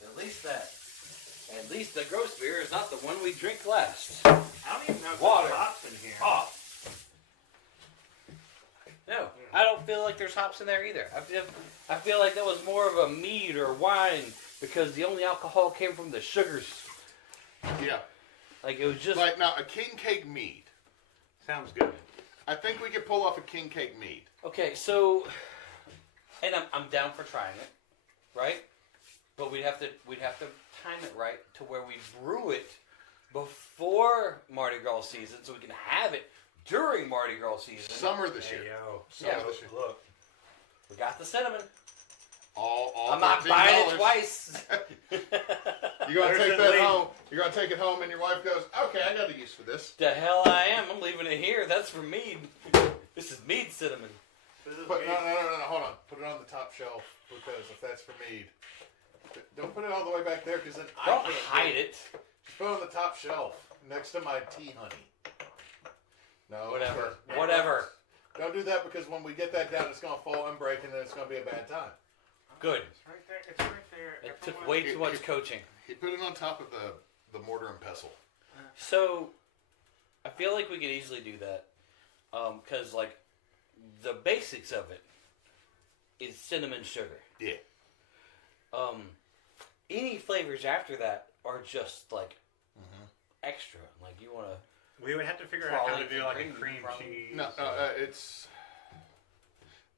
At least the gross beer is not the one we drink last. I don't even know if Water. there's hops in here. Oh. No, I don't feel like there's hops in there either. I feel like that was more of a mead or wine because the only alcohol came from the sugars. Yeah. Like it was just Like now, a king cake mead. Sounds good. I think we could pull off a king cake mead. okay. So, and I'm down for trying it, right? But we'd have to time it right to where we brew it before Mardi Gras season, so we can have it during Mardi Gras season. Summer this year. Hey, yo. Summer this year. Look. We got the cinnamon. All I'm not buying it $13. twice. You're gonna There's take a that lady- home. You're gonna take it home, and your wife goes, "Okay, I got a use for this." The hell I am. I'm leaving it here. That's for mead. This is mead cinnamon. This is But me. no, hold on. Put it on the top shelf because if that's for mead, don't put it all the way back there because then Don't I can't hide it. Just put it on the top shelf next to my tea honey. No, Whatever. because- Whatever. Don't do that because when we get that down, it's gonna fall and break, and then it's gonna be a bad time. Good. It's right there. It's right there. It took way too much coaching. He put it on top of the mortar and pestle. So, I feel like we could easily do that. Because, like, the basics of it is cinnamon sugar. Yeah. Any flavors after that are just, like, extra. Like, you want to... We would have to figure out how to Probably do like a cream, cream probably. cheese. No, it's.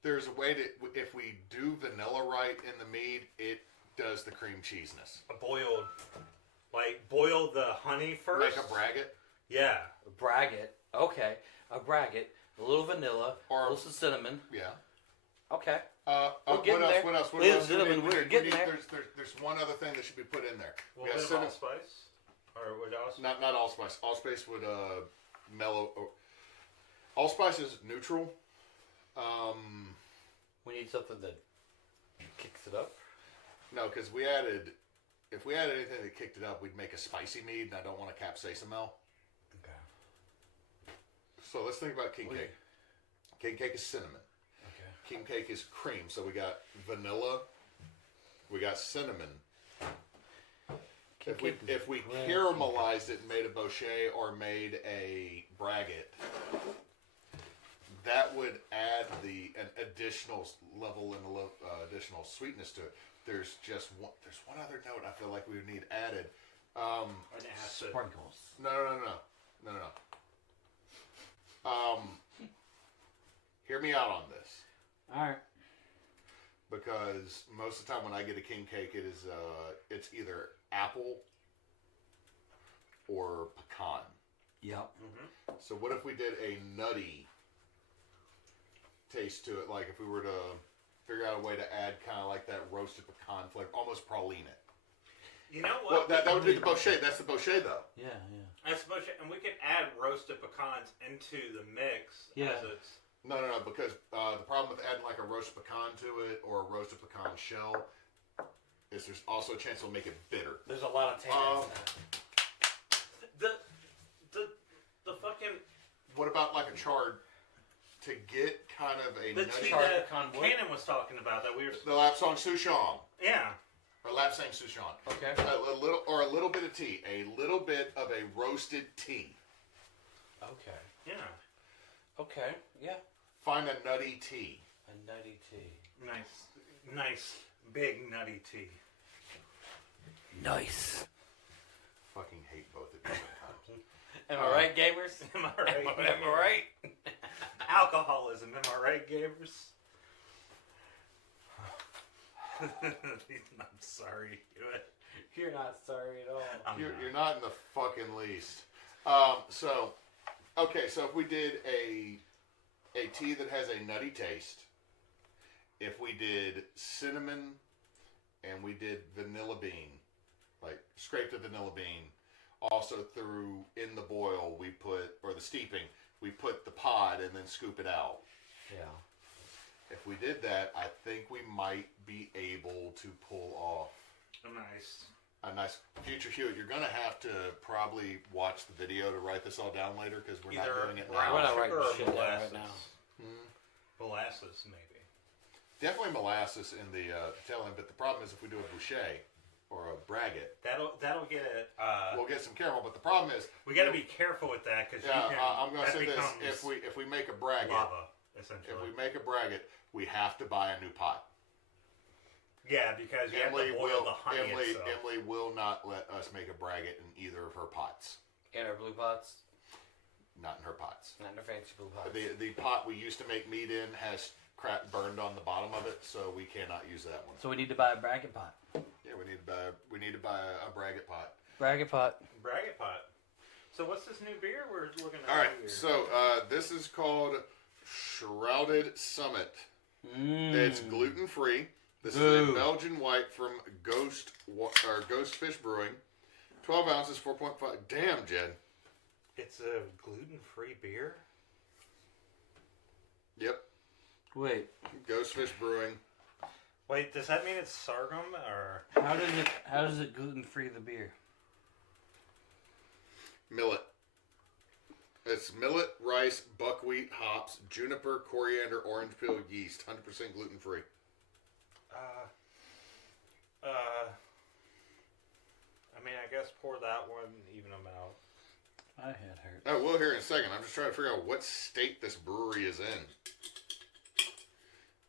There's a way to if we do vanilla right in the mead, it does the cream cheesiness. A boiled, like boil the honey first. Like a braggot. Yeah. A braggot. Okay. A braggot. A little vanilla. Or- a little some cinnamon. Yeah. Okay. What getting else? there. What else? What Little else? cinnamon, we're getting there. There's one other thing that should be put in there. A We little got bit of cinnamon. allspice. Or what else? Not allspice. Allspice would mellow. Allspice is neutral. We need something that kicks it up. No, because if we added anything that kicked it up, we'd make a spicy mead, and I don't want a capsaicin. Okay. So let's think about king What do cake. King cake is cinnamon. Okay. King cake is cream. So we got vanilla. We got cinnamon. If we caramelized it and made a bochet or made a braggot, that would add an additional level and additional sweetness to it. There's one other note I feel like we would need added. An acid. Sprinkles. No. Hear me out on this. All right. Because most of the time when I get a king cake, it's either apple or pecan. Yep. So what if we did a nutty taste to it. Like if we were to figure out a way to add kind of like that roasted pecan flavor, almost praline it. You know Well, what? that would be the bochet. That's the bochet, though. Yeah. I suppose, and we could add roasted pecans into the mix. Yeah. As it's, No, because the problem with adding like a roasted pecan to it or a roasted pecan shell is there's also a chance it'll make it bitter. There's a lot of tannins. the fucking What about like a chard to get kind of a the nutty... tea Chard that pecan what? Kanan was talking about that we were. The lapsang souchong. Yeah. Or lapsang souchong. Okay. A little bit of tea. A little bit of a roasted tea. Okay. Yeah. Okay. Yeah. Find a nutty tea. A nutty tea. Nice, big nutty tea. Nice. Fucking hate both of you sometimes. Am I right, gamers? Am I right? Am I right? Alcoholism, am I right, gamers? I'm sorry. You're not sorry at all. You're not in the fucking least. So if we did a tea that has a nutty taste, if we did cinnamon and we did vanilla bean, like scraped the vanilla bean, also through in the boil we put, or the steeping, we put the pod and then scoop it out. Yeah. If we did that, I think we might be able to pull off a nice future Hewitt. You're gonna have to probably watch the video to write this all down later because we're not doing it now. We're not writing Sugar or shit down molasses? right now. Molasses, maybe. Definitely molasses in the tail end, but the problem is if we do a boucher or a braggot, That'll get it. we'll get some caramel. But the problem is We got to be careful with that because I'm going to that say this: becomes if we make a braggot, lava, if essentially. we make a braggot, we have to buy a new pot. Yeah, because you have to boil the honey itself. Emily will not let us make a braggot in either of her pots. In our blue pots. Not in her pots. Not in our fancy blue pots. The pot we used to make mead in has crap burned on the bottom of it, so we cannot use that one. So we need to buy a bracket pot. Yeah, we need to buy a braggot pot. Bracket pot. Braggot pot. So what's this new beer we're looking at? All right, here? so this is called Shrouded Summit. It's gluten free. This is a Belgian white from Ghost Fish Brewing. 12 ounces, 4.5. Damn, Jed. It's a gluten-free beer? Yep. Wait. Ghost Fish Brewing. Wait, does that mean it's sorghum or? How does it gluten free the beer? Millet. It's millet, rice, buckwheat, hops, juniper, coriander, orange peel, yeast. 100% gluten free. I mean, I guess pour that one, even them out. My head hurts. Oh, we'll hear in a second. I'm just trying to figure out what state this brewery is in.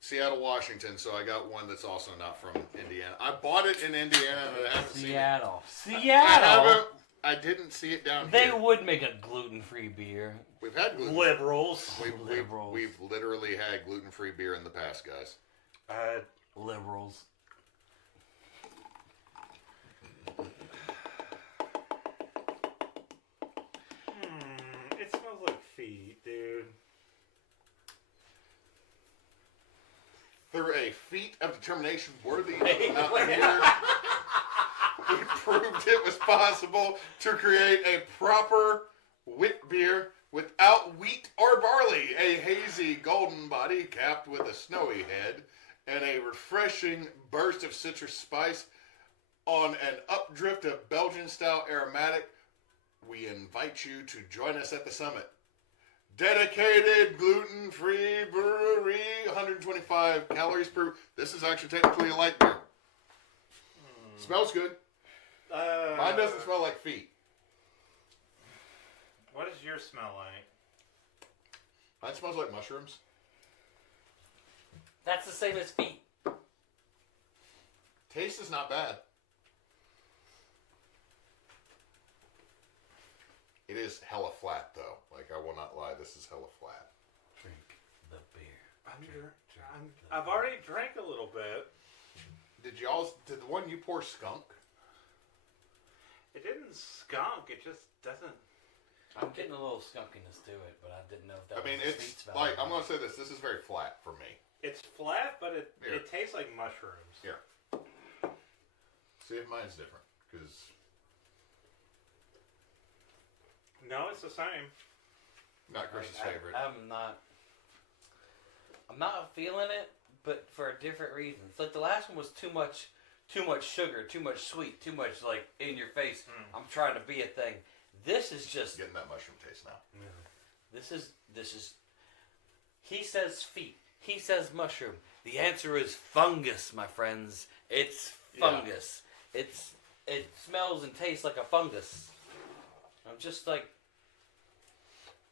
Seattle, Washington, so I got one that's also not from Indiana. I bought it in Indiana and I haven't Seattle. seen it. Seattle? I didn't see it down They here. would make a gluten-free beer. We've had gluten. Liberals. We've literally had gluten-free beer in the past, guys. Liberals. It smells like feet, dude. Through a feat of determination worthy of the mountaineer, we proved it was possible to create a proper wit beer without wheat or barley. A hazy golden body capped with a snowy head and a refreshing burst of citrus spice on an updrift of Belgian-style aromatic. We invite you to join us at the summit. Dedicated gluten-free brewery, 125 calories per. This is actually technically a light beer. Smells good. Mine doesn't smell like feet. What does yours smell like? Mine smells like mushrooms. That's the same as feet. Taste is not bad. It is hella flat though. Like I will not lie, this is hella flat. Drink the beer. I've already drank a little bit. Did the one you pour skunk? It didn't skunk. It just doesn't. I'm getting a little skunkiness to it, but I didn't know if that I mean, was a it's sweet smell. like, I'm going to say this. This is very flat for me. It's flat, but Here. it tastes like mushrooms. Here. See if mine's different. Because No, it's the same. not Chris's favorite. I'm not feeling it, but for a different reason. It's like the last one was too much sugar, too much sweet, too much like in your face. I'm trying to be a thing. This is just Getting that mushroom taste now. this is. He says feet. He says mushroom. The answer is fungus, my friends. It's fungus. It smells and tastes like a fungus. I'm just like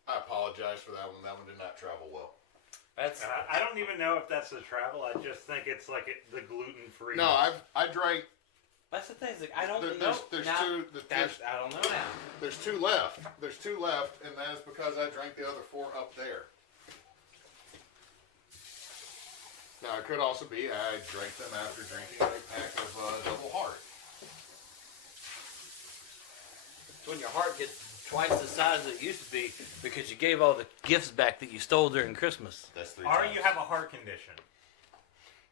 I apologize for that one. That one did not travel well. that's. I don't even know if that's the travel. I just think it's like the gluten free. No, I drank. That's the thing. It's like I don't There's know. there's now, two. I don't know now. There's two left. There's two left, and that is because I drank the other four up there. Now it could also be I drank them after drinking a pack of Double Heart. It's when your heart gets twice the size it used to be because you gave all the gifts back that you stole during Christmas. That's 3 Or times. you have a heart condition.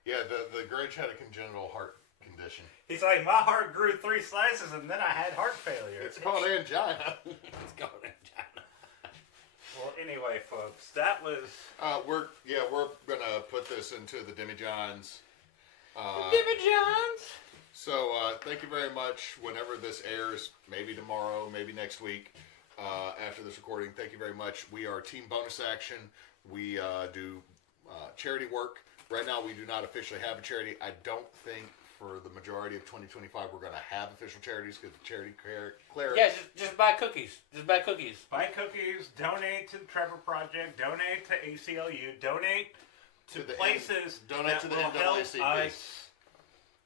Yeah, the Grinch had a congenital heart condition. He's like, my heart grew 3 slices and then I had heart failure. It's called angina. It's going angina. Well, anyway, folks, that was... We're gonna put this into the demijohns. Johns. So thank you very much. Whenever this airs, maybe tomorrow, maybe next week, after this recording, thank you very much. We are Team Bonus Action. We do charity work. Right now, we do not officially have a charity. I don't think for the majority of 2025 we're going to have official charities because the charity clerics. Yeah, just buy cookies. Just buy cookies. Buy cookies, donate to the Trevor Project, donate to ACLU, donate to the places donate that to the will help NAACP. us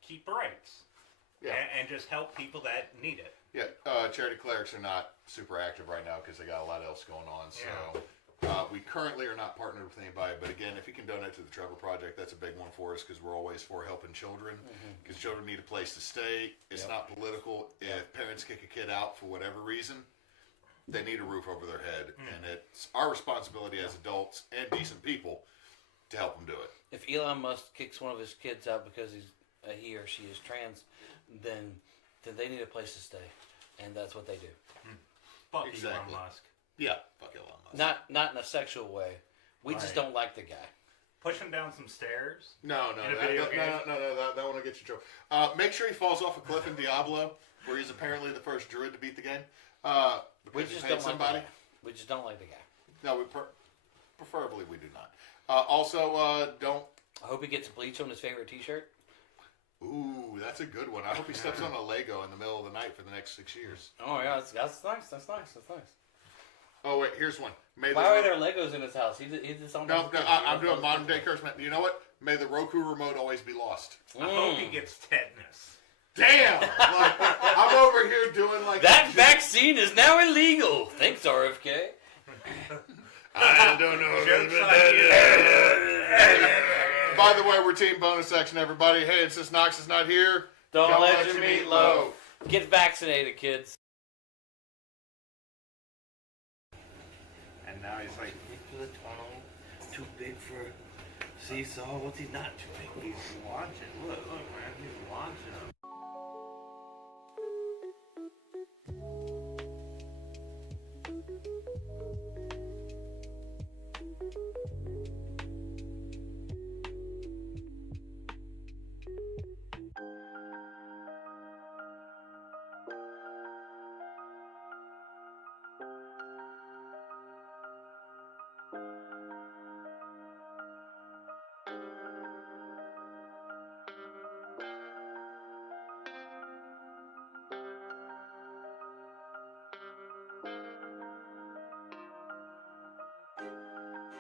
keep the rights. Yeah. And just help people that need it. Yeah, charity clerics are not super active right now because they got a lot else going on. So we currently are not partnered with anybody. But again, if you can donate to the Trevor Project, that's a big one for us because we're always for helping children. Because children need a place to stay. It's not political. If parents kick a kid out for whatever reason, they need a roof over their head, and it's our responsibility as adults and decent people to help them do it. If Elon Musk kicks one of his kids out because he or she is trans, then they need a place to stay, and that's what they do. Fuck Exactly. Elon Musk. Yeah, fuck Elon Musk. Not in a sexual way. We just Right. don't like the guy. Push him down some stairs. No, In a video game? that one will get you in trouble. Make sure he falls off a cliff in Diablo, where he's apparently the first druid to beat the game. We Because he just paid don't somebody. like the guy. We just don't like the guy. No, preferably we do not. Also, don't. I hope he gets bleach on his favorite T-shirt. Ooh, that's a good one. I hope he steps on a Lego in the middle of the night for the next 6 years. Oh yeah, that's nice. That's nice. Oh wait, here's one. May Why the are there Legos in his house? He did something. No, I'm doing modern day curse. You know what? May the Roku remote always be lost. I hope he gets tetanus. Damn! Like, I'm over here doing like That vaccine is now illegal. Thanks, RFK. I don't know. Jokes on you. By the way, we're Team Bonus Section, everybody. Hey, since Knox is not here, Don't let your meat low. Get vaccinated, kids. And now he's like, Big for the tunnel, too big for seesaw. What's he not too big? he's launching. Look, man, he's launching him.